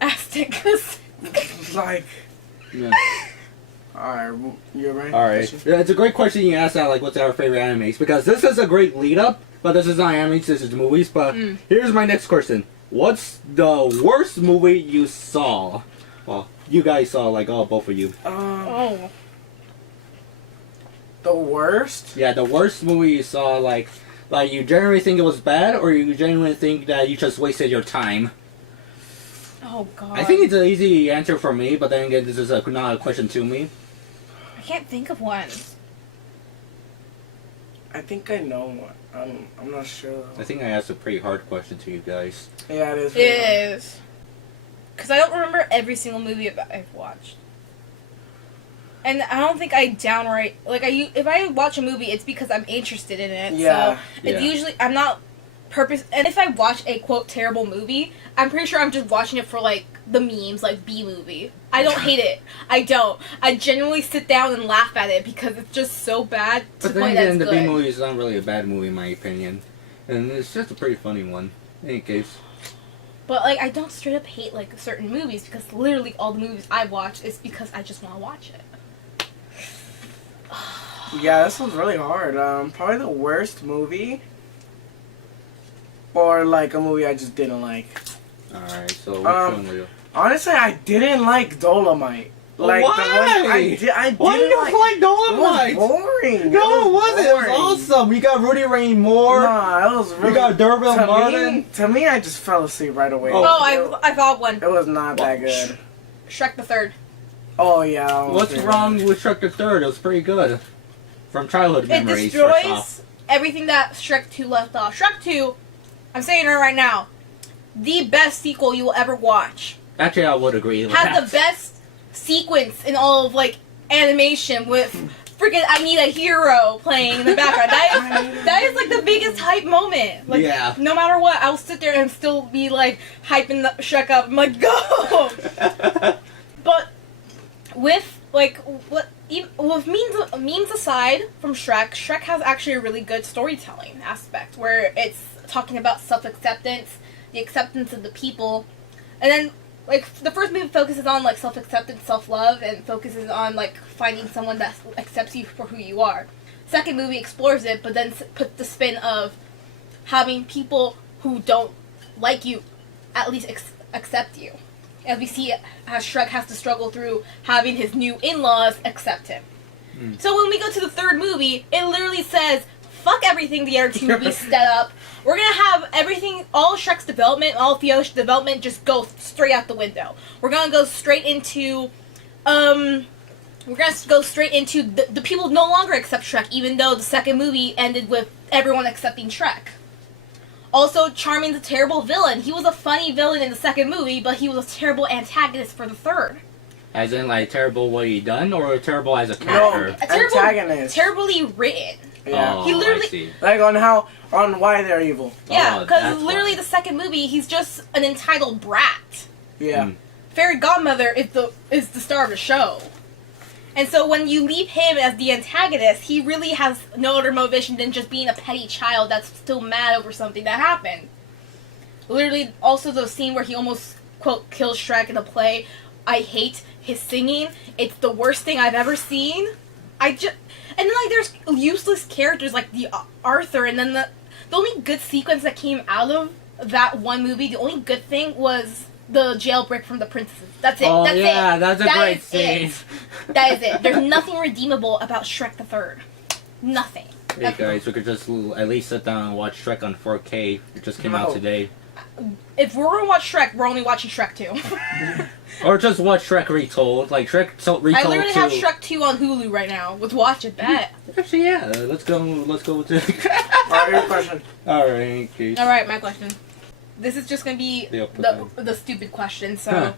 Aztecas. Like, Yeah. alright, you're right. Alright. Yeah, it's a great question you asked that, like, what's our favorite animes? Because this is a great lead up, but this is not animes, this is movies. But here's my next question. What's the worst movie you saw? Well, you guys saw, like, both of you. Oh. The worst? Yeah, the worst movie you saw, like you genuinely think it was bad, or you genuinely think that you just wasted your time? Oh god. I think it's an easy answer for me, but then again, this is not a question to me. I can't think of one. I think I know one. I'm not sure though. I think I asked a pretty hard question to you guys. Yeah, it is. It is. Because I don't remember every single movie I've watched. And I don't think I downright like if I watch a movie, it's because I'm interested in it. Yeah. So it's usually I'm not purpose. And if I watch a quote terrible movie, I'm pretty sure I'm just watching it for like the memes, like B movie. I don't hate it. I don't. I genuinely sit down and laugh at it because it's just so bad to But the then point again, that's the good. B movie is not really a bad movie in my opinion, and it's just a pretty funny one. In any case. But like I don't straight up hate like certain movies because literally all the movies I watch is because I just want to watch it. Yeah, this one's really hard. Probably the worst movie. Or like a movie I just didn't like. Alright, so which one were you? Honestly, I didn't like Dolomite. Like Why? the one I didn't Why you don't like It Dolomite? was boring. No, it wasn't. It was boring. awesome. You got Rudy Ray Moore. Nah, it was really. You got Derville Martin. To me, I just fell asleep right away. Oh, I got one. It was not that good. Shrek the Third. Oh yeah. that was What's pretty wrong bad. with Shrek the Third? It was pretty good. From childhood It memories. first destroys off. everything that Shrek 2 left off. Shrek 2, I'm saying it right now, the best sequel you will ever watch. Actually, I would agree with Has that. the best sequence in all of like animation with freaking I Need a Hero playing in the background. That is like the biggest hype moment. Like Yeah. no matter what, I'll sit there and still be like hyping the Shrek up. I'm like, go! But with like with memes aside from Shrek has actually a really good storytelling aspect where it's talking about self-acceptance, the acceptance of the people, and then like the first movie focuses on like self-acceptance, self-love, and focuses on like finding someone that accepts you for who you are. Second movie explores it, but then puts the spin of having people who don't like you at least accept you. As we see how Shrek has to struggle through having his new in-laws accept him. So when we go to the third movie, it literally says, fuck everything the other two movies set up. We're gonna have everything, all Shrek's development, all Fiona's development, just go straight out the window. We're gonna go straight into, the people no longer accept Shrek, even though the second movie ended with everyone accepting Shrek. Also, Charming's a terrible villain. He was a funny villain in the second movie, but he was a terrible antagonist for the third. As in, like, terrible what he done, or terrible as a character? A terrible, Antagonist. terribly written. Yeah. Oh, He literally- I see. Like on why they're evil. Yeah, Oh, because that's literally why. the second movie, he's just an entitled brat. Yeah. Fairy Godmother is the star of the show. And so when you leave him as the antagonist, he really has no other motivation than just being a petty child that's still mad over something that happened. Literally, also the scene where he almost, quote, kills Shrek in the play. I hate his singing. It's the worst thing I've ever seen. And then, like, there's useless characters like the Arthur, and then the only good sequence that came out of that one movie, the only good thing was the jailbreak from the princesses. That's it. Oh that's yeah, it. that's a That great is scene. it. That is it. There's nothing redeemable about Shrek the Third. Nothing. Hey guys, we could just at least sit down and watch Shrek on 4K. It just came out today. If we're gonna watch Shrek, we're only watching Shrek 2. Or just watch Shrek Retold. Like Shrek Retold I literally 2. have Shrek 2 on Hulu right now. Let's watch it. Bet. Actually, yeah. Let's go with it. Alright, your question. Alright, okay. All right, my question. This is just gonna be Yep, the stupid question. So, Huh.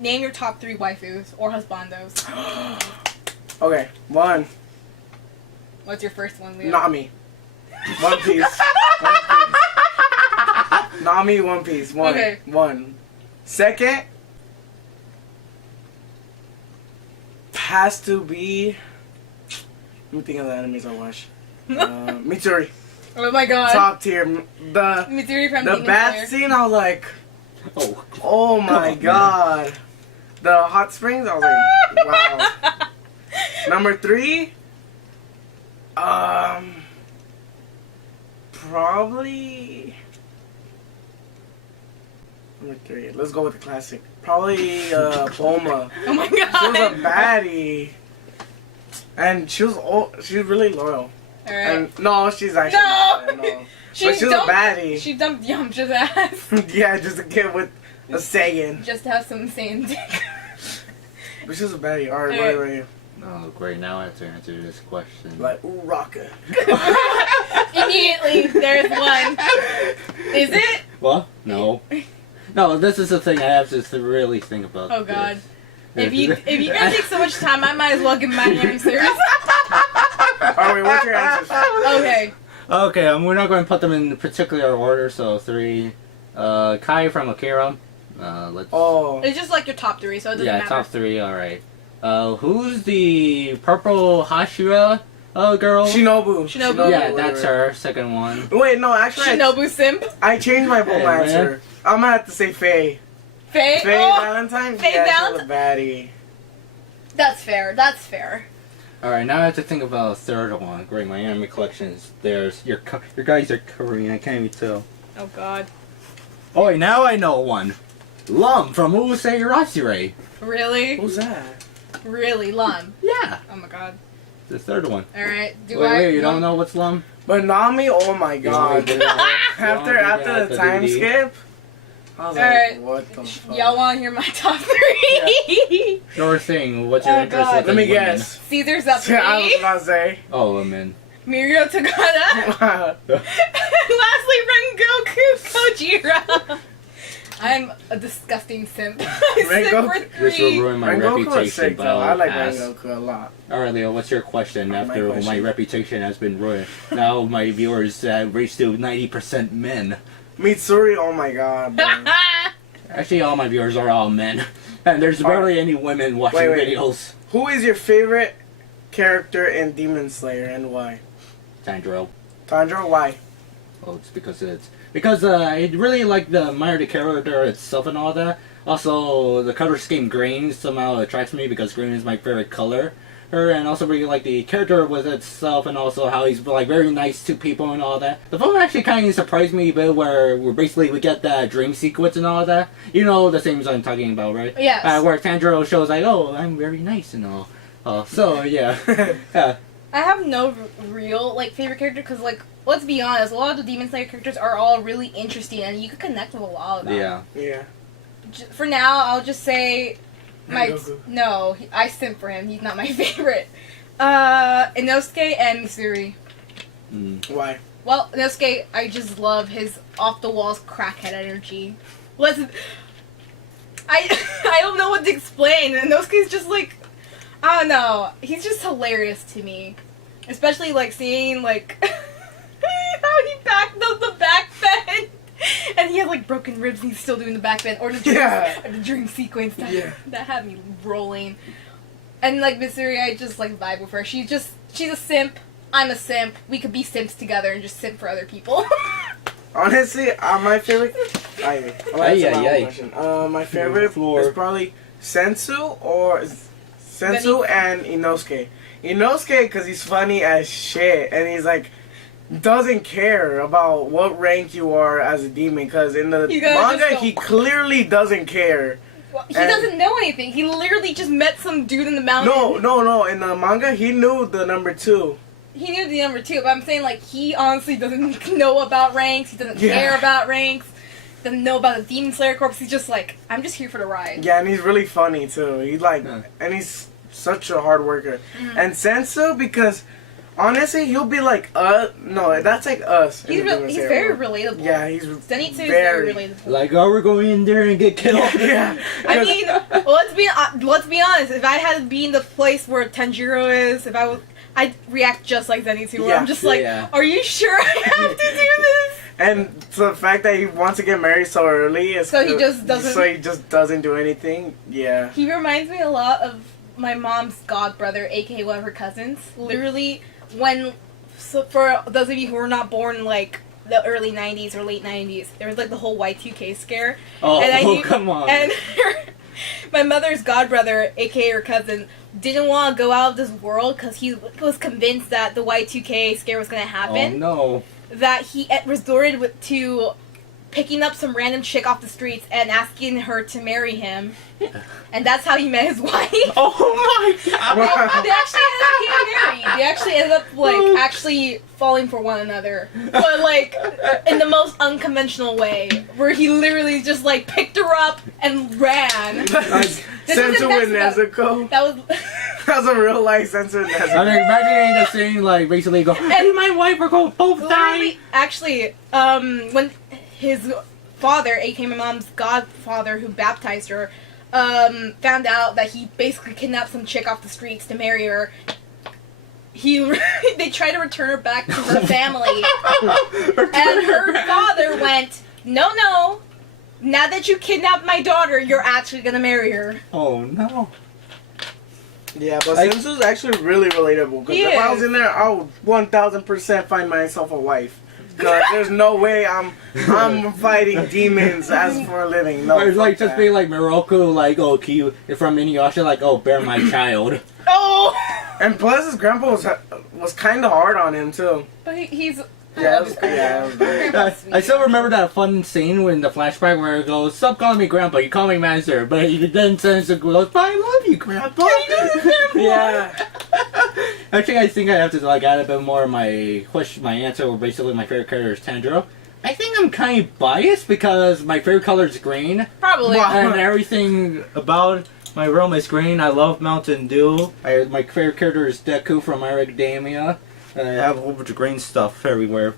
name your top 3 waifus or husbandos. Okay, 1. What's your first one, Leo? Nami. One Piece. One Piece. Nami, One Piece. One. Okay. 1. Second has to be. Let me think of the enemies I watch. Mitsuri. Oh my god. Top tier. The Mitsuri from Demon bath Slayer. scene, I was like, Oh. oh my on, god. The hot springs, I was like, wow. Number 3, probably. Number 3, let's go with the classic. Probably Bulma. Oh my She was god. a baddie, and she was really loyal. All right. And no, she's actually No! not, no. She But she was a dumped- baddie. She dumped Yamcha's ass Yeah, just a kid with a Saiyan. just to have some insane dick. But she was a baddie. Alright, Alright. right. Oh, great. Now I have to answer this question. Like, ooh, Raka. Immediately, there's one. Is it? What? No. No, this is the thing I have to really think about. Oh god. this. If you're gonna take so much time, I might as well give my answers. Alright, wait, what's your answers? Okay. Okay, we're not going to put them in particular order, so 3. Kai from Akira. Let's... Oh. It's just like your top 3, so it doesn't Yeah, matter. top 3, alright. Who's the purple Hashira girl? Shinobu. Shinobu. Yeah, that's her. Second one. Wait, no, actually, Shinobu simp. I changed my Hey, my man. answer. I'm gonna have to say Faye. Faye. Faye Oh, Valentine? Faye Yeah, she was Valentine? a baddie. that's fair. That's fair. Alright, now I have to think about a third one. Great, my anime collection is theirs. Your guys are Korean, I can't even tell. Oh god. Oh, wait, now I know one. Lum from Urusei Yatsura. Really? Who's that? Really, Lum. Yeah, Oh my god. the third one. Alright, Wait, you don't know what's Lum? But Nami, oh my god. You don't after get the the time DVD? skip, I was Alright. like, what the fuck? Y'all wanna hear my top 3? Sure thing, what's your Oh, interest God. in Let me women? guess. Caesar's up 3. I was about to say. Oh, women. Mirio Takada. Lastly, Rengoku Kojiro. I'm a disgusting simp. I simp Rengoku- for This will 3. ruin my Rengoku reputation, is sick but though. I I'll like pass. Rengoku a lot. Alright, Leo, what's your question My after my question. reputation has been ruined? Now my viewers reached to 90% men. Mitsuri, oh my god. Bro. Actually, all my viewers are all men. And there's barely any women watching Wait. videos. Who is your favorite character in Demon Slayer and why? Tanjiro. Tanjiro, why? Oh, it's because I really like the admire the character itself and all that. Also, the color scheme green somehow attracts me because green is my favorite color. And also really like the character with itself and also how he's like very nice to people and all that. The film actually kind of surprised me a bit where basically we get that dream sequence and all that. You know the things I'm talking about, right? Yes. Where Tanjiro shows like, oh, I'm very nice and all. So yeah. Yeah. I have no real like favorite character because like let's be honest, a lot of the Demon Slayer characters are all really interesting and you can connect with a lot of them. Yeah. Yeah. For now, I'll just say Rengoku. I simp for him. He's not my favorite. Inosuke and Missouri. Why? Well, Inosuke, I just love his off the walls crackhead energy. I don't know what to explain. Inosuke's just like I don't know. He's just hilarious to me, especially like seeing like how he backed up the back bend. And he had like broken ribs and he's still doing the back bend or the dream, or the dream sequence that had me rolling. And like Missouri, I just like vibe with her. She's a simp. I'm a simp. We could be simps together and just simp for other people. Honestly, my favorite. My favorite Floor. is probably Sensu and Inosuke. Inosuke because he's funny as shit and he's like doesn't care about what rank you are as a demon, because in the You gotta manga just go- he clearly doesn't care. Well, he And- doesn't know anything. He literally just met some dude in the mountain. No. In the manga, he knew the number 2. He knew the number 2, but I'm saying, like, he honestly doesn't know about ranks. He doesn't care about ranks. Doesn't know about the Demon Slayer Corps. He's just like, I'm just here for the ride. Yeah, and he's really funny too. He's like, and he's such a hard worker. And Sensu, because honestly, he'll be like, no, that's like us. in He's, the Demon he's Slayer very world. relatable. Yeah, he's Zenitsu is very. very relatable. Like, oh, we're going in there and get killed. Yeah. I mean, let's be honest. If I had to be in the place where Tanjiro is, I'd react just like Zenitsu. Where I'm just like, are you sure I have to do this? And the fact that he wants to get married so early is So he just doesn't- So he just doesn't do anything. Yeah. He reminds me a lot of my mom's god brother, aka one of her cousins. Literally, for those of you who were not born in like the early 90s or late 90s, there was like the whole Y2K scare. Oh, come on. And my mother's god brother, aka her cousin, didn't want to go out of this world because he was convinced that the Y2K scare was going to happen. Oh, no. That he resorted to picking up some random chick off the streets and asking her to marry him. And that's how he met his wife. Oh, my God. They actually ended up getting married. They actually ended up, like, actually falling for one another. But, like, in the most unconventional way. Where he literally just, like, picked her up and ran. Sensu with Nezuko. That was... That's a real life Sensu with I Nezuko. mean, imagine the scene, like, basically go, and my wife are going both die. Literally, actually, when his father, aka my mom's godfather who baptized her, found out that he basically kidnapped some chick off the streets to marry her, they tried to return her back to her family. And her father went, no, now that you kidnapped my daughter, you're actually gonna marry her. Oh, no. Yeah, but Sensu's actually really relatable. Because if I was in there, I would 1000% find myself a wife. Because there's no way I'm fighting demons as for a living. No, Or it's like fuck just that. being like Morocco, like, oh, Kyu from Inuyasha, like, oh, bear my child. Oh! And plus, his grandpa was kind of hard on him too. But he's... Yeah, it was great. I still remember that fun scene when the flashback where it goes, stop calling me grandpa, you call me master, but he then says, goes, but I love you, grandpa. Yeah. Actually, I think I have to like add a bit more of my answer, or basically my favorite character is Tanjiro. I think I'm kind of biased because my favorite color is green. Probably. Wow. And everything about my realm is green. I love Mountain Dew. My favorite character is Deku from My Hero Academia. And I have a whole bunch of green stuff everywhere.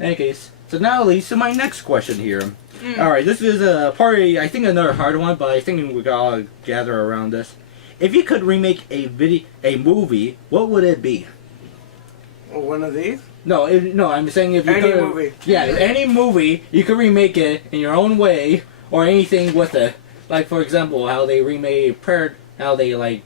In any case, so now leads to my next question here. Alright, this is probably, I think, another hard one, but I think we gotta gather around this. If you could remake a movie, what would it be? One of these? No, I'm saying if you Any could... movie. Yeah, any movie, you could remake it in your own way, or anything with it. Like, for example, how they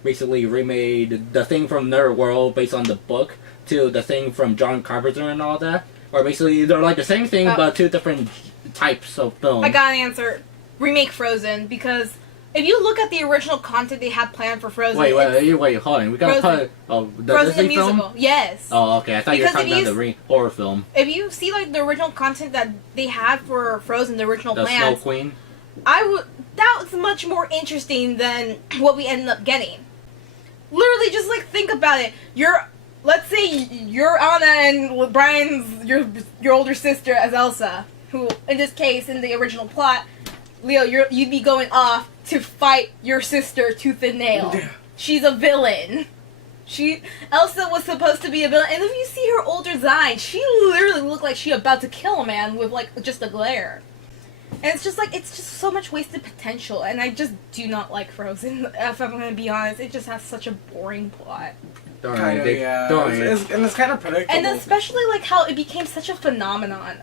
basically remade The Thing from Netherworld based on the book to The Thing from John Carpenter and all that. Or basically, they're like the same thing, but two different types of film. I got an answer. Remake Frozen, because if you look at the original content they had planned for Frozen... Wait, hold on. We gotta Frozen. put... Oh, the Frozen the Disney film? musical. Yes. Oh, okay. I thought you were Because talking about the horror film. If you see like the original content that they had for Frozen, the original The Snow plans, Queen? that was much more interesting than what we ended up getting. Literally, just like think about it. Let's say you're Anna and Brian's your older sister as Elsa, who in this case in the original plot, Leo, you'd be going off to fight your sister tooth and nail. Yeah. She's a villain. Elsa was supposed to be a villain, and if you see her older design, she literally looked like she about to kill a man with like just a glare. And it's just so much wasted potential, and I just do not like Frozen. If I'm gonna be honest, it just has such a boring plot. Kind of, yeah. And it's kind of predictable. And especially like how it became such a phenomenon.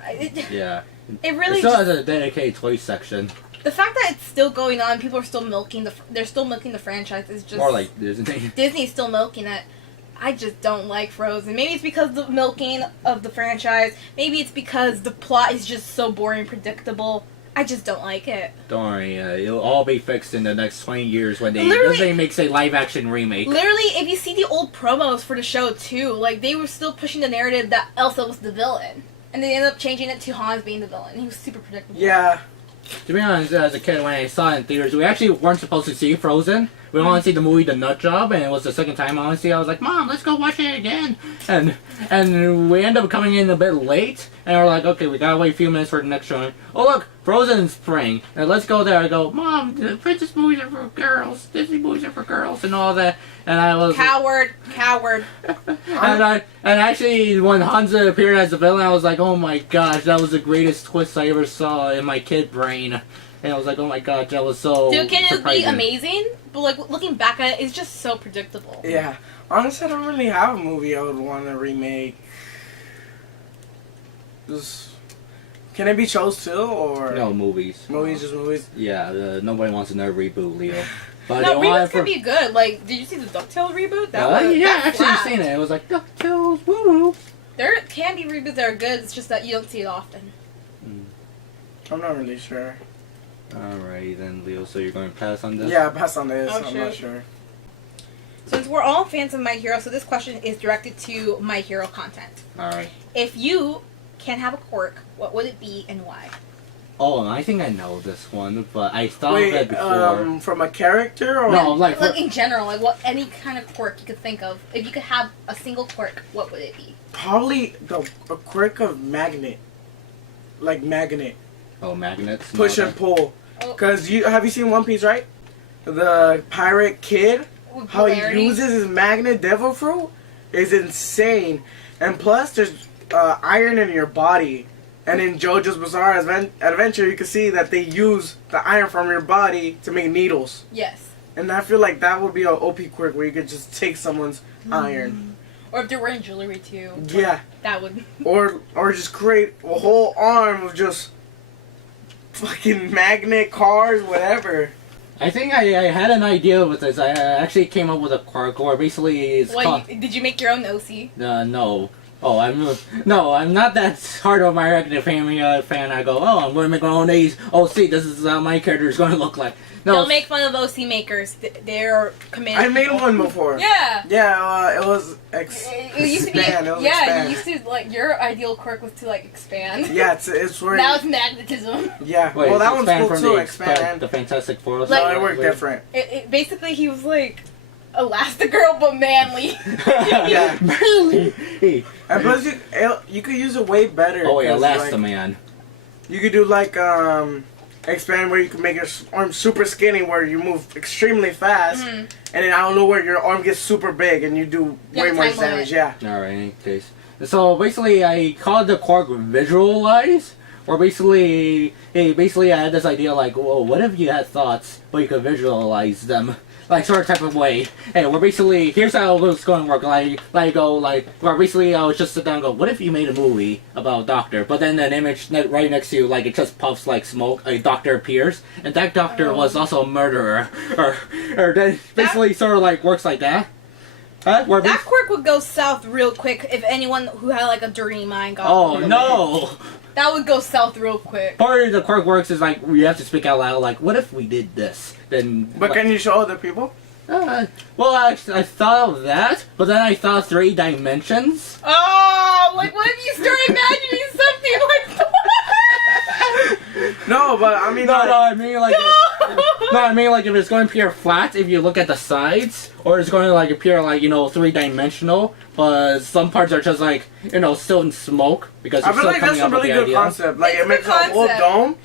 Yeah. It really It still just, has a dedicated toy section. the fact that it's still going on, people are still milking they're still milking the franchise is just More like Disney. Disney's still milking it. I just don't like Frozen. Maybe it's because of the milking of the franchise. Maybe it's because the plot is just so boring and predictable. I just don't like it. Don't worry, it'll all be fixed in the next 20 years when Literally- Disney makes a live-action remake. Literally, if you see the old promos for the show too, like they were still pushing the narrative that Elsa was the villain, and they ended up changing it to Hans being the villain. He was super predictable. Yeah. To be honest, as a kid, when I saw it in theaters, we actually weren't supposed to see Frozen. We wanted to see the movie The Nut Job, and it was the second time, honestly. I was like, Mom, let's go watch it again. And we ended up coming in a bit late, and we're like, okay, we gotta wait a few minutes for the next showing. Oh, look, Frozen's spring. And let's go there. I go, Mom, the princess movies are for girls. Disney movies are for girls, and all that. And I was... Coward. and actually, when Hansa appeared as the villain, I was like, oh my gosh, that was the greatest twist I ever saw in my kid brain. And I was like, oh my gosh, that was so Dude, can it surprising. be amazing? But like looking back at it, it's just so predictable. Yeah. Honestly, I don't really have a movie I would want to remake. Just... Can it be shows too, or... No, movies. Movies, just movies? Yeah, nobody wants another reboot, Leo. But No, they want reboots it could be good. Like, did you see the DuckTales reboot? yeah, that actually, I've slapped. seen it. It was like, DuckTales, woo-woo. There can be reboots that are good. It's just that you don't see it often. I'm not really sure. Alrighty then, Leo, so you're going to pass on this? Yeah, pass on this. Oh, I'm not sure. Since we're all fans of My Hero, so this question is directed to My Hero content. Alright. If you can have a quirk, what would it be and why? Oh, I think I know this one, but I thought Wait, of it before. from a character or... No, like in general, like what any kind of quirk you could think of. If you could have a single quirk, what would it be? Probably a quirk of magnet. Like magnet. Oh, magnets? Push No, and pull. Oh, Because have you seen One Piece, right? The pirate kid, with how he polarity? uses his magnet devil fruit is insane. And plus, there's iron in your body. And in JoJo's Bizarre Adventure, you can see that they use the iron from your body to make needles. Yes. And I feel like that would be an OP quirk where you could just take someone's iron. Or if they're wearing jewelry too. Yeah. That would. Or just create a whole arm of just fucking magnet cars, whatever. I think I had an idea with this. I actually came up with a quirk, or basically it's called... Did you make your own OC? No. Oh, I'm not that hard of My Hero Academia fan. I go, oh, I'm going to make my own A's. Oh, see, this is how my character is going to look like. No, Don't make fun of OC makers. They're commanded. I made one before. Yeah. Yeah, it was It used to be. expand. It was Yeah, expand. you used to like your ideal quirk was to like expand. Yeah, it's where. Now it's magnetism. Yeah. Wait, well, that it's one's cool from too. the Expand. the Fantastic Four. Like- No, it worked different. Basically, he was like Elastigirl but manly. Yeah. Hey. And plus, you could use it way better. Oh, yeah, 'cause, like, Elastaman. you could do like expand where you can make your arm super skinny where you move extremely fast, and then out of nowhere your arm gets super big and you do Yeah, way more time limit. damage. Yeah. Alright, in any case. So basically, I called the quirk visualize, or basically I had this idea like, whoa, what if you had thoughts, but you could visualize them? Like, sort of type of way. Hey, we're basically, here's how it's going to work. Where basically I would just sit down and go, what if you made a movie about a doctor, but then an image right next to you, like, it just puffs like smoke, a doctor appears, and that doctor was also a murderer. Or then basically sort of like works like that. Huh? Where That quirk would go south real quick if anyone who had like a dirty mind got. oh, hold of no! it. That would go south real quick. Part of the quirk works is like you have to speak out loud. Like, what if we did this? Then, But can you show other people? well, I thought of that, but then I thought 3 dimensions. Oh, like what if you start imagining something like that? No, but I mean, No, like, I mean like, I mean like if it's going to appear flat, if you look at the sides, or it's going to like appear like 3-dimensional, but some parts are just like still in smoke because I you're feel still like coming that's a up with really the good idea. concept. Like It's it makes a a whole concept. dome,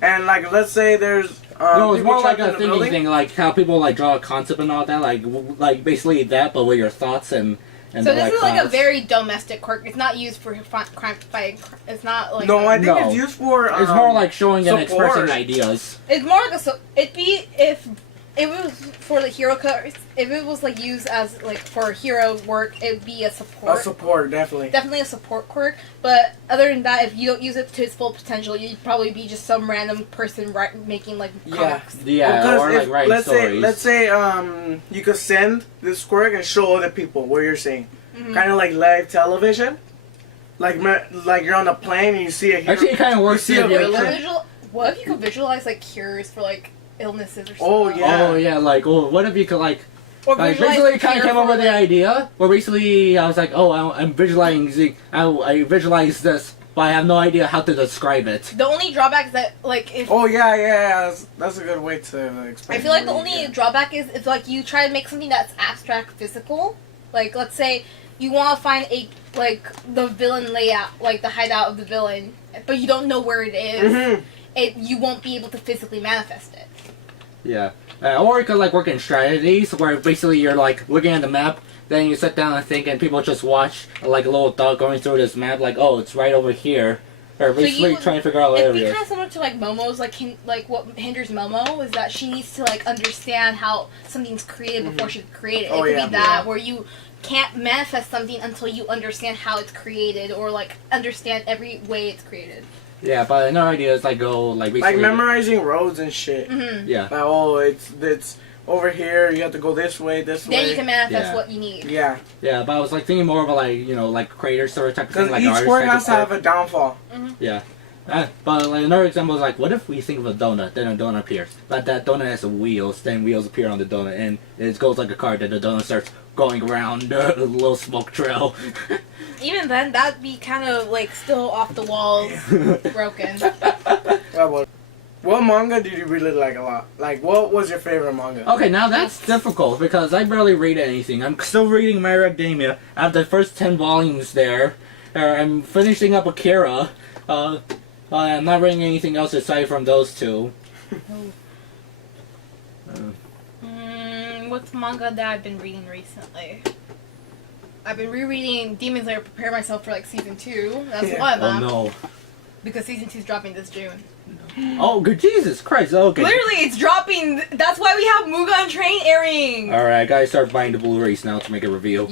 and like let's say there's No, it's people more like trapped a in the thinking building. thing, like how people like draw a concept and all that, like basically that, but with your thoughts and. So this is like a thoughts. very domestic quirk. It's not used for crime fighting. It's not like. No, I think No. it's used for. It's more like showing and support. expressing ideas. It's more like it'd be if it was for the hero cards. If it was like used as like for hero work, it'd be a support. A support, definitely. Definitely a support quirk. But other than that, if you don't use it to its full potential, you'd probably be just some random person making like Yeah. comics. Yeah, Because or if- like writing let's stories. say you could send this quirk and show other people what you're seeing, Mhm. kind of like live television, like you're on a plane and you see a hero. Actually, it kind of works You see if a you're villain? What if you could visualize like cures for like illnesses or something? Oh, yeah. Oh yeah, like what if you could like Or like visualize basically a kind of cure came up for, with the like- idea. Well, recently I was like, oh, I'm visualizing, I visualize this, but I have no idea how to describe it. The only drawback is that like if Oh yeah. That's a good way to explain. I feel like the it, only yeah. drawback is if like you try to make something that's abstract physical. Like let's say you want to find a like the villain layout, like the hideout of the villain, but you don't know where it is. Mhm. You won't be able to physically manifest it. Yeah. Or you could like work in strategies where basically you're like looking at the map, then you sit down and think, and people just watch like a little dog going through this map, like, oh, it's right over here. Or basically trying to figure out where It'd it be is. kind of similar to like Momo's, like what hinders Momo is that she needs to like understand how something's created before she can create it. Oh, It could yeah. be that where you can't manifest something until you understand how it's created or like understand every way it's created. Yeah, but another idea is like go like Like basically memorizing roads and shit. Mm-hmm. yeah. Like, oh, it's over here. You have to go this way, this Then way. you can manifest Yeah. what you need. Yeah, Yeah, but I was like thinking more of a, like, you know, like creator sort of type of thing, because like each artist word type has of to have stuff. a downfall. Yeah. But like another example is like, what if we think of a donut, then a donut appears. But that donut has wheels, then wheels appear on the donut, and it goes like a car, then the donut starts going around a little smoke trail. Even then, that'd be kind of like still off the walls, broken. Well, what manga did you really like a lot? Like, what was your favorite manga? Okay, now that's difficult because I barely read anything. I'm still reading My Hero Academia. I have the first 10 volumes there. I'm finishing up Akira. I'm not reading anything else aside from those two. What's manga that I've been reading recently? I've been rereading Demon Slayer to prepare myself for like season 2. That's Yeah. one of Oh them. no. Because season 2 is dropping this June. Oh, good Jesus Christ. Okay. Literally, it's dropping. That's why we have Muga and Train airing. Alright, I gotta start buying the Blu-rays now to make a review.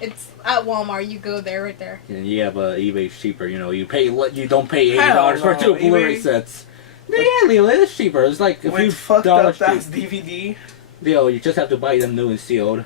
It's at Walmart. You go there, right there. Yeah, but eBay's cheaper. You know, you don't pay Hell $80 for no, 2 Blu-ray eBay- sets. Yeah, Leo, it is cheaper. It's like a When few it's fucked dollars up, cheap. that's DVD. Leo, you just have to buy them new and sealed.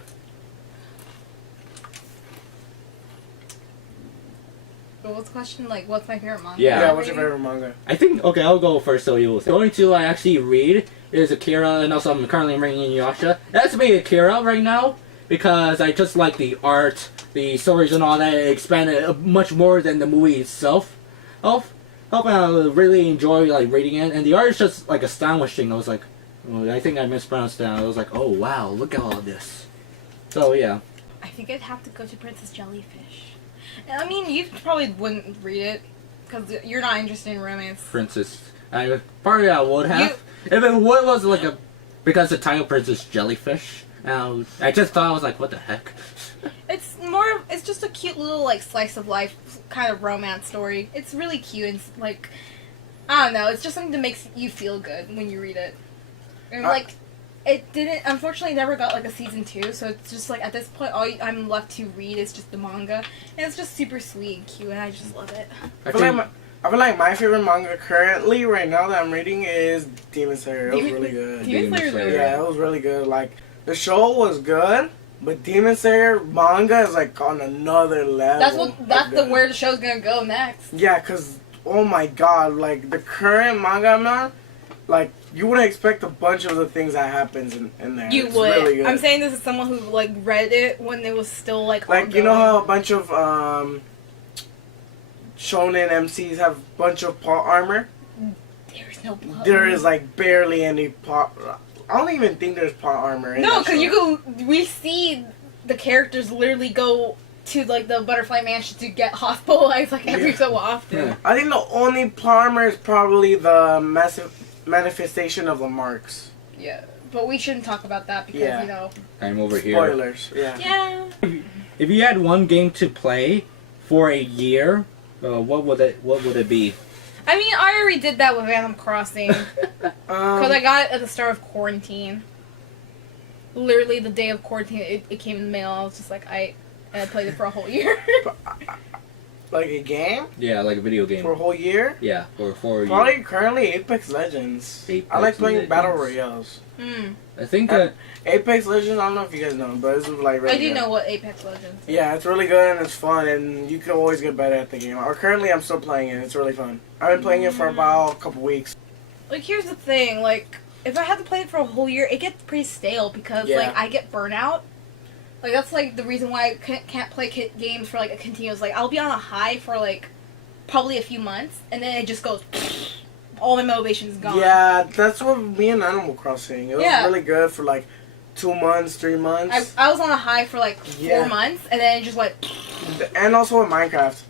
But what's the question? Like, what's my favorite manga? Yeah. Yeah, what's your favorite manga? I think, okay, I'll go first so you will. The only two I actually read is Akira, and also I'm currently reading Inuyasha. That's me Akira right now, because I just like the art, the stories and all that. It expanded much more than the movie itself. I really enjoy like reading it, and the art is just like astonishing. I was like, I think I mispronounced that. I was like, oh wow, look at all this. So yeah. I think I'd have to go to Princess Jellyfish. I mean, you probably wouldn't read it because you're not interested in romance. Princess. I probably I would have if it was like a because the title Princess Jellyfish. I just thought I was like, what the heck? It's just a cute little like slice of life kind of romance story. It's really cute and like I don't know. It's just something that makes you feel good when you read it. And like it didn't. Unfortunately, never got like a season 2. So it's just like at this point, I'm left to read is just the manga, and it's just super sweet and cute, and I just love it. I feel like my favorite manga currently, right now, that I'm reading is Demon Slayer. It was really good. Demon Slayer is really Yeah, it was really good. Like, the show was good, but Demon Slayer manga is like on another level. That's where the show's gonna go next. Yeah, cause oh my god, like the current manga I'm on, like you wouldn't expect a bunch of the things that happens in there. You It's would. Really good. I'm saying this as someone who like read it when it was still like you know ongoing. how a bunch of Shonen MCs have a bunch of plot armor. There's no blood. There is like barely any plot. I don't even think there's plot armor in No, that show. we see the characters literally go to like the butterfly mansion to get hospitalized like every so often. Yeah. I think the only plot armor is probably the massive manifestation of the marks. Yeah, but we shouldn't talk about that because Yeah. you know. I'm over here. Spoilers. Yeah. Yeah. If you had one game to play for a year, what would it be? I mean, I already did that with Animal Crossing because I got it at the start of quarantine. Literally the day of quarantine, it came in the mail. I was just like, I played it for a whole year. Like a game Yeah, like a video game. for a whole year? Yeah, for 4 years. Probably currently Apex Legends. I Apex like playing battle Legends. royales. Hmm. I think that Apex Legends, I don't know if you guys know, but it's like really I do good. know what Apex Legends. Yeah, it's really good and it's fun, and you can always get better at the game. Or currently, I'm still playing it. It's really fun. I've been playing it for about a couple weeks. Like, here's the thing, like, if I had to play it for a whole year, it gets pretty stale because, Yeah. like, I get burnout. Like, that's, like, the reason why I can't play games for, like, a continuous, like, I'll be on a high for, like, probably a few months, and then it just goes, all my motivation is gone. Yeah, that's what me and Animal Crossing. It was Yeah. really good for like 2 months, 3 months. I was on a high for, like, 4 months, and then it just went, And also with Minecraft.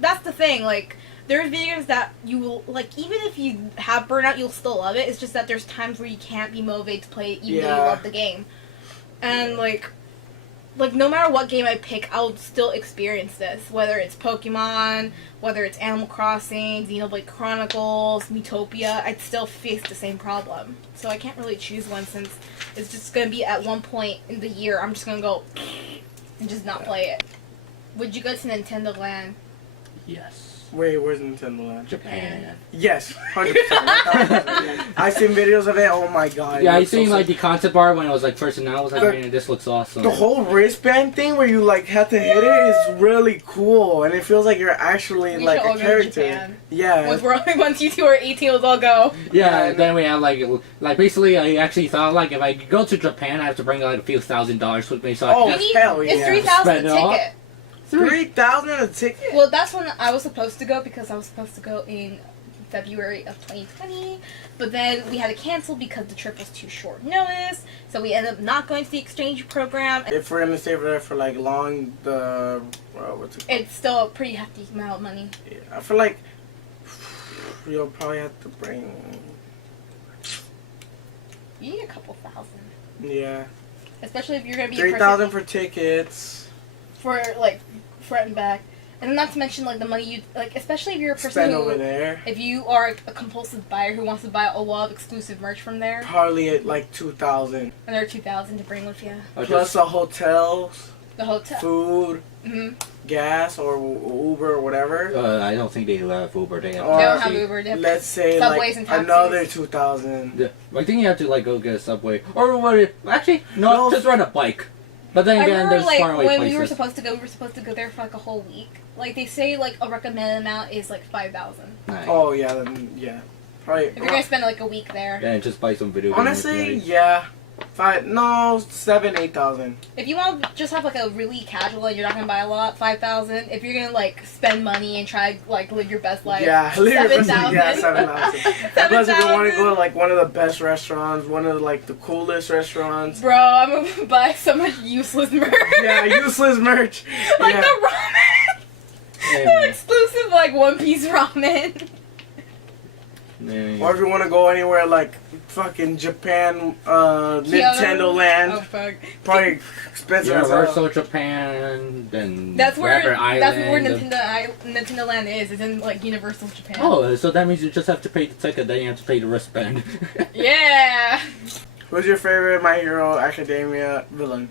that's the thing, like, there's video games that you will, like, even if you have burnout, you'll still love it. It's just that there's times where you can't be motivated to play it, even though you Yeah. love the game. And, like, no matter what game I pick, I'll still experience this. Whether it's Pokemon, whether it's Animal Crossing, Xenoblade Chronicles, Miitopia, I'd still face the same problem. So I can't really choose one since it's just going to be at one point in the year, I'm just going to go and just not play it. Would you go to Nintendo Land? yes, Wait, where's Nintendo at? Japan. Yes, 100%. I've seen videos of it. Oh my god. Yeah, I it's so seen sick. like the concept art when it was like first announced. I was like, man, this looks awesome. The whole wristband thing where you like have to hit it is really cool, and it feels like you're actually We like should all a go to character. Japan. Yeah. Once you two are 18, let's all go. Yeah, and then we have like basically I actually thought like if I could go to Japan I have to bring like a few $1,000s with me so I Oh, could just hell It's yeah. 3,000 Spend a it all. ticket. 3,000 a ticket? Well, that's when I was supposed to go because I was supposed to go in February of 2020, but then we had to cancel because the trip was too short notice, so we ended up not going to the exchange program. If we're gonna stay there for like long, what's it called? It's still a pretty hefty amount of money. Yeah, I feel like you'll probably have to bring. You need a couple thousand, Yeah. especially if you're gonna be a 3,000 person for tickets. for like front and back, and then not to mention like the money you like, especially if you're a person Spend who, over there. if you are a compulsive buyer who wants to buy a lot of exclusive merch from there, Probably at like 2,000. another 2,000 to bring with you. I Plus the hotels, The hotel. food, hmm gas, or Uber or whatever. I don't think they have Uber. They have Or- They don't have taxi. Uber. They have Let's say Subways like and taxis. another 2,000. Yeah, I think you have to like go get a subway or what? Actually, no, No. just ride a bike. But then I again, remember there's like far away when places. we were supposed to go there for like a whole week. Like they say like a recommended amount is like 5,000. Nice. Oh yeah, then yeah. Probably. If you're gonna spend like a week there. Yeah, just buy some video games. Honestly, yeah. 7,000, 8,000. If you want to just have like a really casual and you're not gonna buy a lot, 5,000. If you're gonna like spend money and try like live your best life, Yeah, literally. 7,000. Yeah, 7,000. Plus, if you want to go to like one of the best restaurants, one of like the coolest restaurants. Bro, I'm gonna buy so much useless merch. Yeah, useless merch. Like Yeah. the ramen. Hey, The man. exclusive like One Piece ramen. Yeah. Or if you want to go anywhere like fucking Japan, Nintendo Land, Oh fuck. probably expensive as Universal hell. Japan, then That's where Rapper Nintendo Land is in like Universal Japan. Oh, so that means you just have to pay the ticket, then you have to pay the wristband. Yeah. Who's your favorite My Hero Academia villain?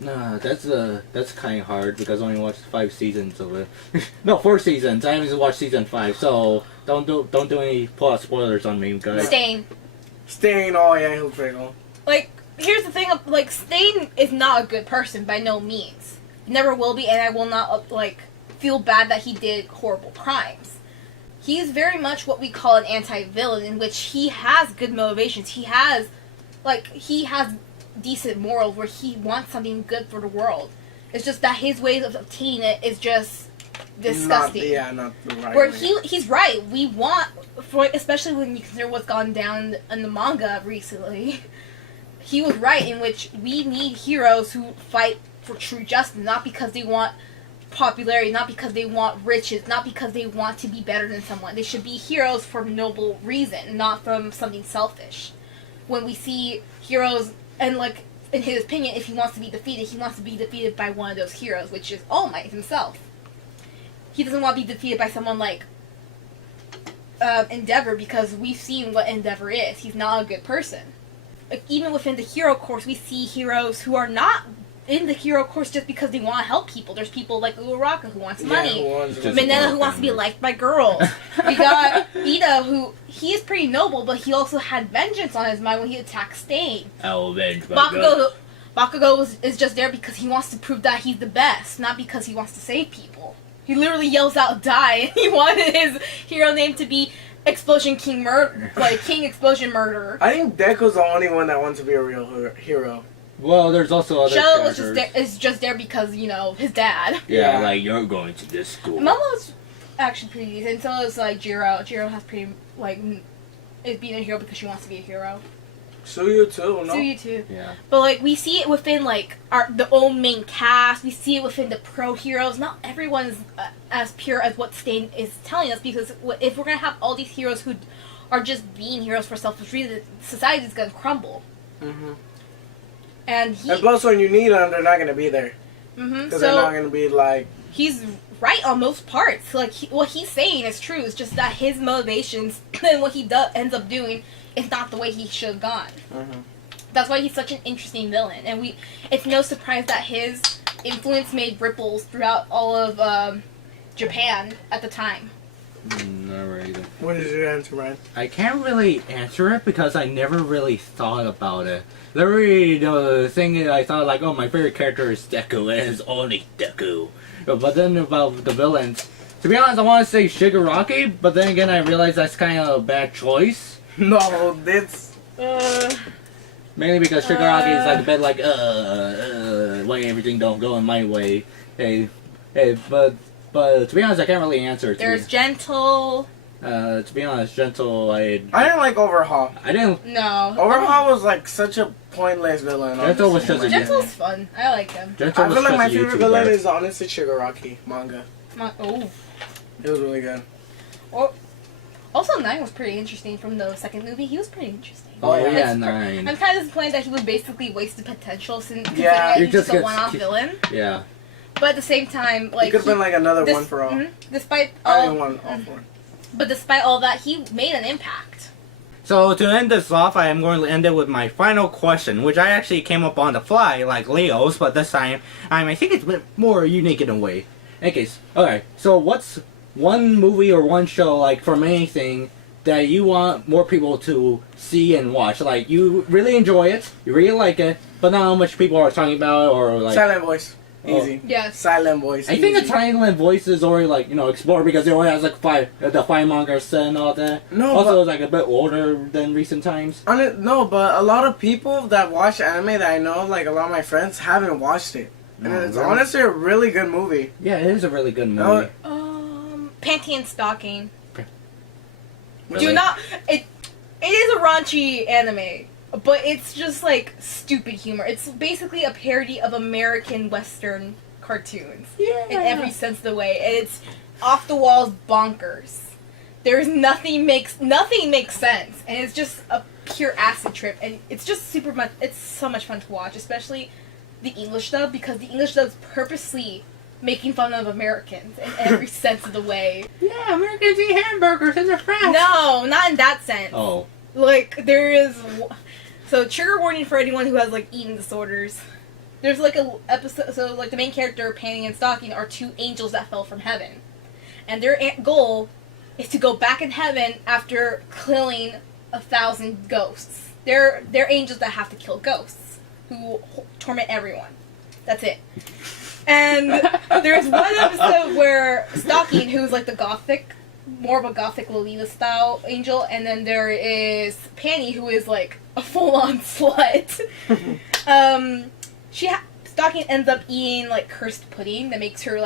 Nah, that's kind of hard because I only watched 5 seasons of it. No, 4 seasons. I haven't watched season 5, so don't do any plot spoilers on me, guys. Stain. Stain, oh yeah, he was pretty cool. Like, here's the thing, like, Stain is not a good person by no means. Never will be, and I will not, like, feel bad that he did horrible crimes. He is very much what we call an anti-villain, in which he has good motivations. He has decent morals where he wants something good for the world. It's just that his ways of obtaining it is just disgusting. Not the right Where way. he's right. We want, especially when you consider what's gone down in the manga recently, he was right in which we need heroes who fight for true justice, not because they want popularity, not because they want riches, not because they want to be better than someone. They should be heroes for noble reason, not from something selfish. When we see heroes, and like, in his opinion, if he wants to be defeated, he wants to be defeated by one of those heroes, which is All Might himself. He doesn't want to be defeated by someone like Endeavor, because we've seen what Endeavor is. He's not a good person. Like, even within the hero course, we see heroes who are not in the hero course just because they want to help people. There's people like Uraraka who wants money. Just Mineta who wants to be liked by girls. We got Ida who, he is pretty noble, but he also had vengeance on his mind when he attacked Stain. I'll avenge my Bakugo is just there because he wants to prove that he's the best, not because he wants to save people. He literally yells out "die." He wanted his hero name to be Explosion King King Explosion Murderer. I think Deku's the only one that wants to be a real hero. Well, there's also other Shell characters. is just there because, you know, his dad. Yeah, like, you're going to this school. Momo's actually pretty decent. So is like Jiro. Jiro has pretty, like, is being a hero because she wants to be a hero. Suyu too, no? Suyu too. Yeah. But like we see it within like the own main cast. We see it within the pro heroes. Not everyone is as pure as what Stain is telling us, because if we're gonna have all these heroes who are just being heroes for selfish reasons, society is gonna crumble. Mm-hmm. And plus, when you need them, they're not gonna be there. Mm-hmm. Because they're not gonna be like. He's right on most parts. Like what he's saying is true. It's just that his motivations and what he ends up doing is not the way he should have gone. Mm-hmm. That's why he's such an interesting villain, and it's no surprise that his influence made ripples throughout all of Japan at the time. Not really. What is your answer, Ryan? I can't really answer it because I never really thought about it. Literally, the thing is, I thought like, oh, my favorite character is Deku, and it's only Deku. But then about the villains, to be honest, I want to say Shigaraki, but then again, I realized that's kind of a bad choice. No, it's. Mainly because Shigaraki is like a bit like, why everything don't go in my way. Hey, but to be honest, I can't really answer it. There's Gentle. To be honest, Gentle, I didn't like Overhaul. I didn't. No. Overhaul was like such a pointless villain. Gentle was just a Gentle's fun. I like him. Gentle I was feel like just my a favorite YouTuber. villain is honestly Shigaraki manga. Oh. It was really good. Also, 9 was pretty interesting from the second movie. He was pretty interesting. Oh yeah, 9. I'm kind of disappointed that he was basically wasted potential since Yeah, he's just a one-off villain. Yeah. But at the same time, like He could have been like another one for all. Despite I all, didn't want all four. But despite all that, he made an impact. So to end this off, I am going to end it with my final question, which I actually came up on the fly, like Leo's, but this time, I think it's a bit more unique in a way. In any case, okay, so what's one movie or one show, like, from anything, that you want more people to see and watch? Like, you really enjoy it, you really like it, but not how much people are talking about it, or like... Silent Voice. Easy. Yes. Silent Voice. I think easy. the Silent Voice is already, like, you know, explored because it only has, like, the 5 manga set and all that. No, also, but, it's, like, a bit older than recent times. No, but a lot of people that watch anime that I know, like a lot of my friends, haven't watched it. And it's really? honestly a really good movie. Yeah, it is a really good movie. Panty and Stocking. Really? Do not. It is a raunchy anime, but it's just like stupid humor. It's basically a parody of American Western cartoons. Yeah. In every sense of the way, and it's off the walls bonkers. There's nothing makes sense, and it's just a pure acid trip, and it's just super much. It's so much fun to watch, especially the English dub, because the English dub is purposely making fun of Americans in every sense of the way. Yeah, Americans eat hamburgers and they're fat. No, not in that sense. Oh. Like, there is... So, trigger warning for anyone who has, like, eating disorders. There's, like, a episode... So, like, the main character, Panty and Stocking, are 2 angels that fell from heaven. And their goal is to go back in heaven after killing 1,000 ghosts. They're angels that have to kill ghosts, who torment everyone. That's it. And there's one episode where Stocking, who's like more of a gothic Lolita style angel, and then there is Panty, who is like a full-on slut. Stocking ends up eating like cursed pudding that makes her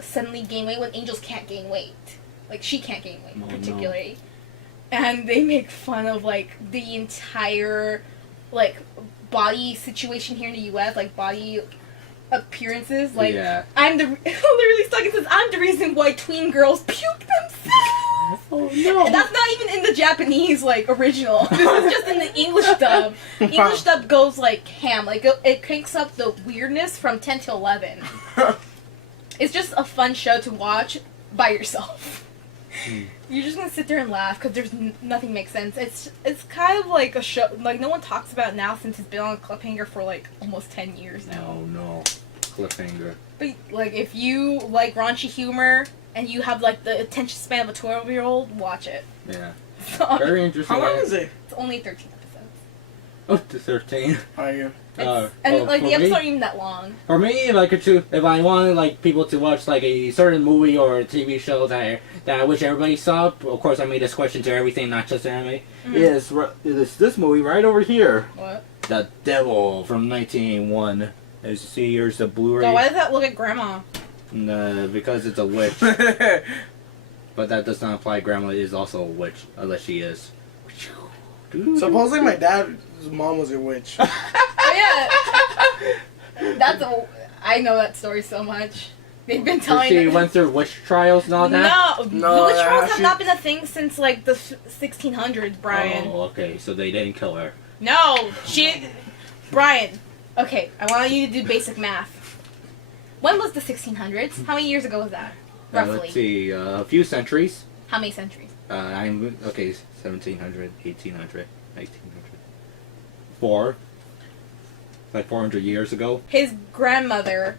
suddenly gain weight when angels can't gain weight. Like she can't gain weight particularly. No. And they make fun of like the entire like body situation here in the U.S. like body appearances, like I'm the literally Stocking says I'm the reason why tween girls puke themselves. Oh no! And that's not even in the Japanese like original. This is just in the English dub. English dub goes like ham, like it cranks up the weirdness from 10 to 11. It's just a fun show to watch by yourself. You're just gonna sit there and laugh because there's nothing makes sense. It's kind of like a show. Like no one talks about it now since it's been on cliffhanger for like almost 10 years now. Oh no, cliffhanger. But like if you like raunchy humor and you have like the attention span of a 12-year-old, watch it. Yeah. So, Very interesting. How long is it? it's only 13 episodes. Oh, to 13. Are you? And like the for episodes me- aren't even that long. For me, if I wanted like people to watch like a certain movie or a TV show that I wish everybody saw, of course I made this question to everything, not just anime. Is this movie right over here? What? The Devil from 1981. As you see, here's the Blu-ray. So why does that look like Grandma? Because it's a witch. But that does not imply Grandma is also a witch, unless she is. Supposedly my dad's mom was a witch. Oh yeah. I know that story so much. They've been telling She me. went through witch trials and all that? No, the witch trials have she- not been a thing since like the 1600s, Brian. Oh, okay, so they didn't kill her. No, Brian. Okay, I want you to do basic math. When was the 1600s? How many years ago was that? Roughly. Let's see, a few centuries. How many centuries? 1700, 1800, 1900. 4. Like 400 years ago. His grandmother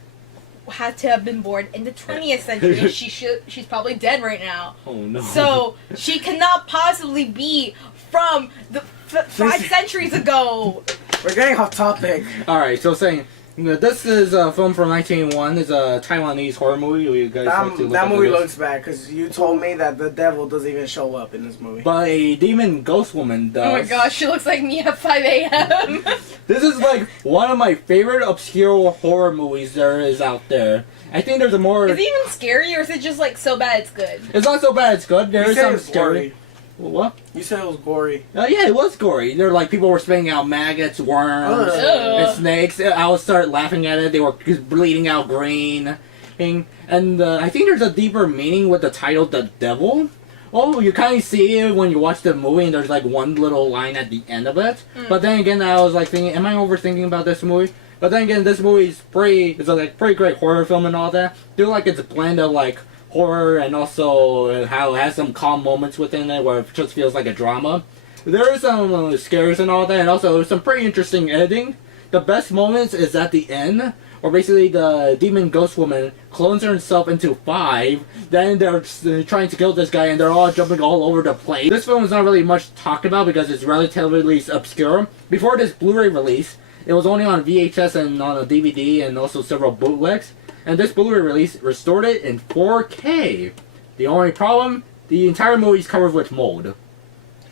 had to have been born in the 20th century. And she's probably dead right now. Oh no. So she cannot possibly be from the 5 centuries ago. We're getting off topic. Alright, so saying, this is a film from 1901. It's a Taiwanese horror movie. You guys like to look That up movie this. looks bad because you told me that the devil doesn't even show up in this movie. But a demon ghost woman does. Oh my gosh, she looks like me at 5 a.m. This is like one of my favorite obscure horror movies there is out there. I think there's a more... Is it even scary or is it just like so bad it's good? It's not so bad, it's good. There You is said some it was scary... gory. What? You said it was gory. Yeah, it was gory. They're like, people were spitting out maggots, worms, Ugh. and snakes. I would start laughing at it. They were just bleeding out green. And I think there's a deeper meaning with the title, The Devil. Oh, you kind of see it when you watch the movie, and there's like one little line at the end of it. But then again, I was like thinking, am I overthinking about this movie? But then again, this movie is it's a like pretty great horror film and all that. Do like it's a blend of like horror and also how it has some calm moments within it where it just feels like a drama. There is some scares and all that, and also some pretty interesting editing. The best moments is at the end, where basically the demon ghost woman clones herself into 5. Then they're trying to kill this guy, and they're all jumping all over the place. This film is not really much talked about because it's relatively obscure. Before this Blu-ray release, it was only on VHS and on a DVD and also several bootlegs. And this Blu-ray release restored it in 4K. The only problem, the entire movie is covered with mold.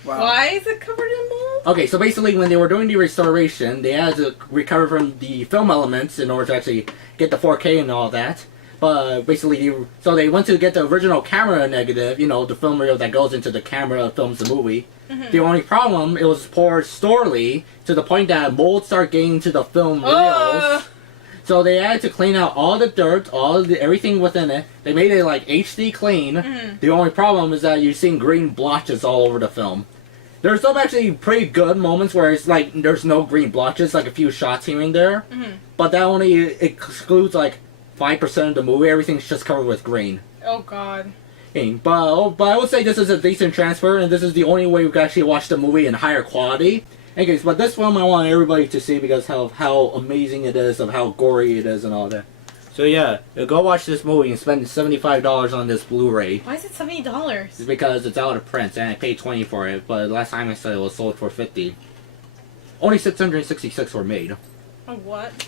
Wow. Why is it covered in mold? Okay, so basically when they were doing the restoration, they had to recover from the film elements in order to actually get the 4K and all that. But basically, so they went to get the original camera negative, you know, the film reel that goes into the camera that films the movie. The only problem, it was poured storedly to the point that mold started getting to the film reels. So they had to clean out all the dirt, everything within it. They made it like HD clean. The only problem is that you're seeing green blotches all over the film. There's some actually pretty good moments where it's like there's no green blotches, like a few shots here and there. But that only excludes like 5% of the movie. Everything's just covered with green. Oh god. But I would say this is a decent transfer, and this is the only way we can actually watch the movie in higher quality. Anyways, but this film I want everybody to see because how amazing it is, of how gory it is and all that. So yeah, go watch this movie and spend $75 on this Blu-ray. Why is it $70? It's because it's out of print and I paid $20 for it, but last time I saw it was sold for $50. Only 666 were made. Oh, what?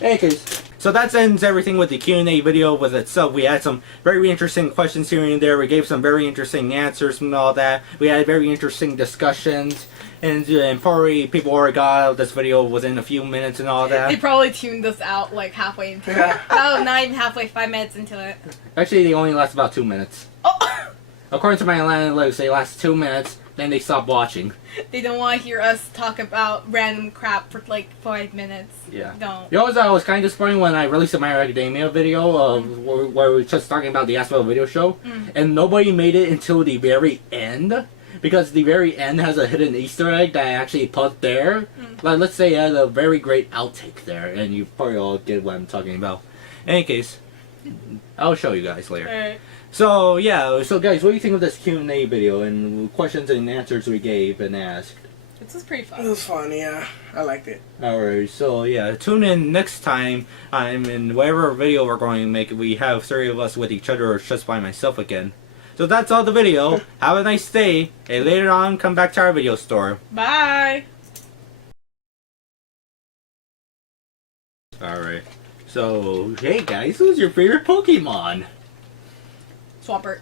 Anyways, so that ends everything with the Q&A video with itself. We had some very interesting questions here and there. We gave some very interesting answers and all that. We had very interesting discussions. And probably people already got out this video within a few minutes and all They that. probably tuned us out like halfway into it. Oh, not even halfway, 5 minutes into it. Actually, they only last about 2 minutes. Oh! According to my analytics, they last 2 minutes, then they stop watching. They don't want to hear us talk about random crap for like 5 minutes. Yeah. Don't. You know what I was kind of disappointed when I released a My Hero Academia video where we were just talking about the ACEVEDO video show, and nobody made it until the very end. Because the very end has a hidden Easter egg that I actually put there. Like, let's say it has a very great outtake there, and you probably all get what I'm talking about. In any case, I'll show you guys later. Alright. So yeah, so guys, what do you think of this Q&A video and questions and answers we gave and asked? This is pretty It fun. was fun, yeah. I liked it. Alright, so yeah, tune in next time. In whatever video we're going to make, we have 3 of us with each other or just by myself again. So that's all the video. Have a nice day. And later on, come back to our video store. Bye. Alright. So, hey guys, who's your favorite Pokemon? Swampert.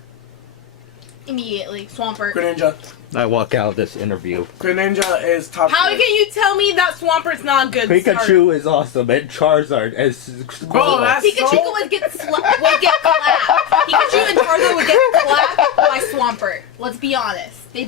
Immediately. Swampert. Greninja. I walk out of this interview. Greninja is top How tier. can you tell me that Swampert's not a good starter? Pikachu is awesome, and Charizard is... Bro, that's Pikachu so... would get clapped. Pikachu and Charizard would get clapped by Swampert. Let's be honest. They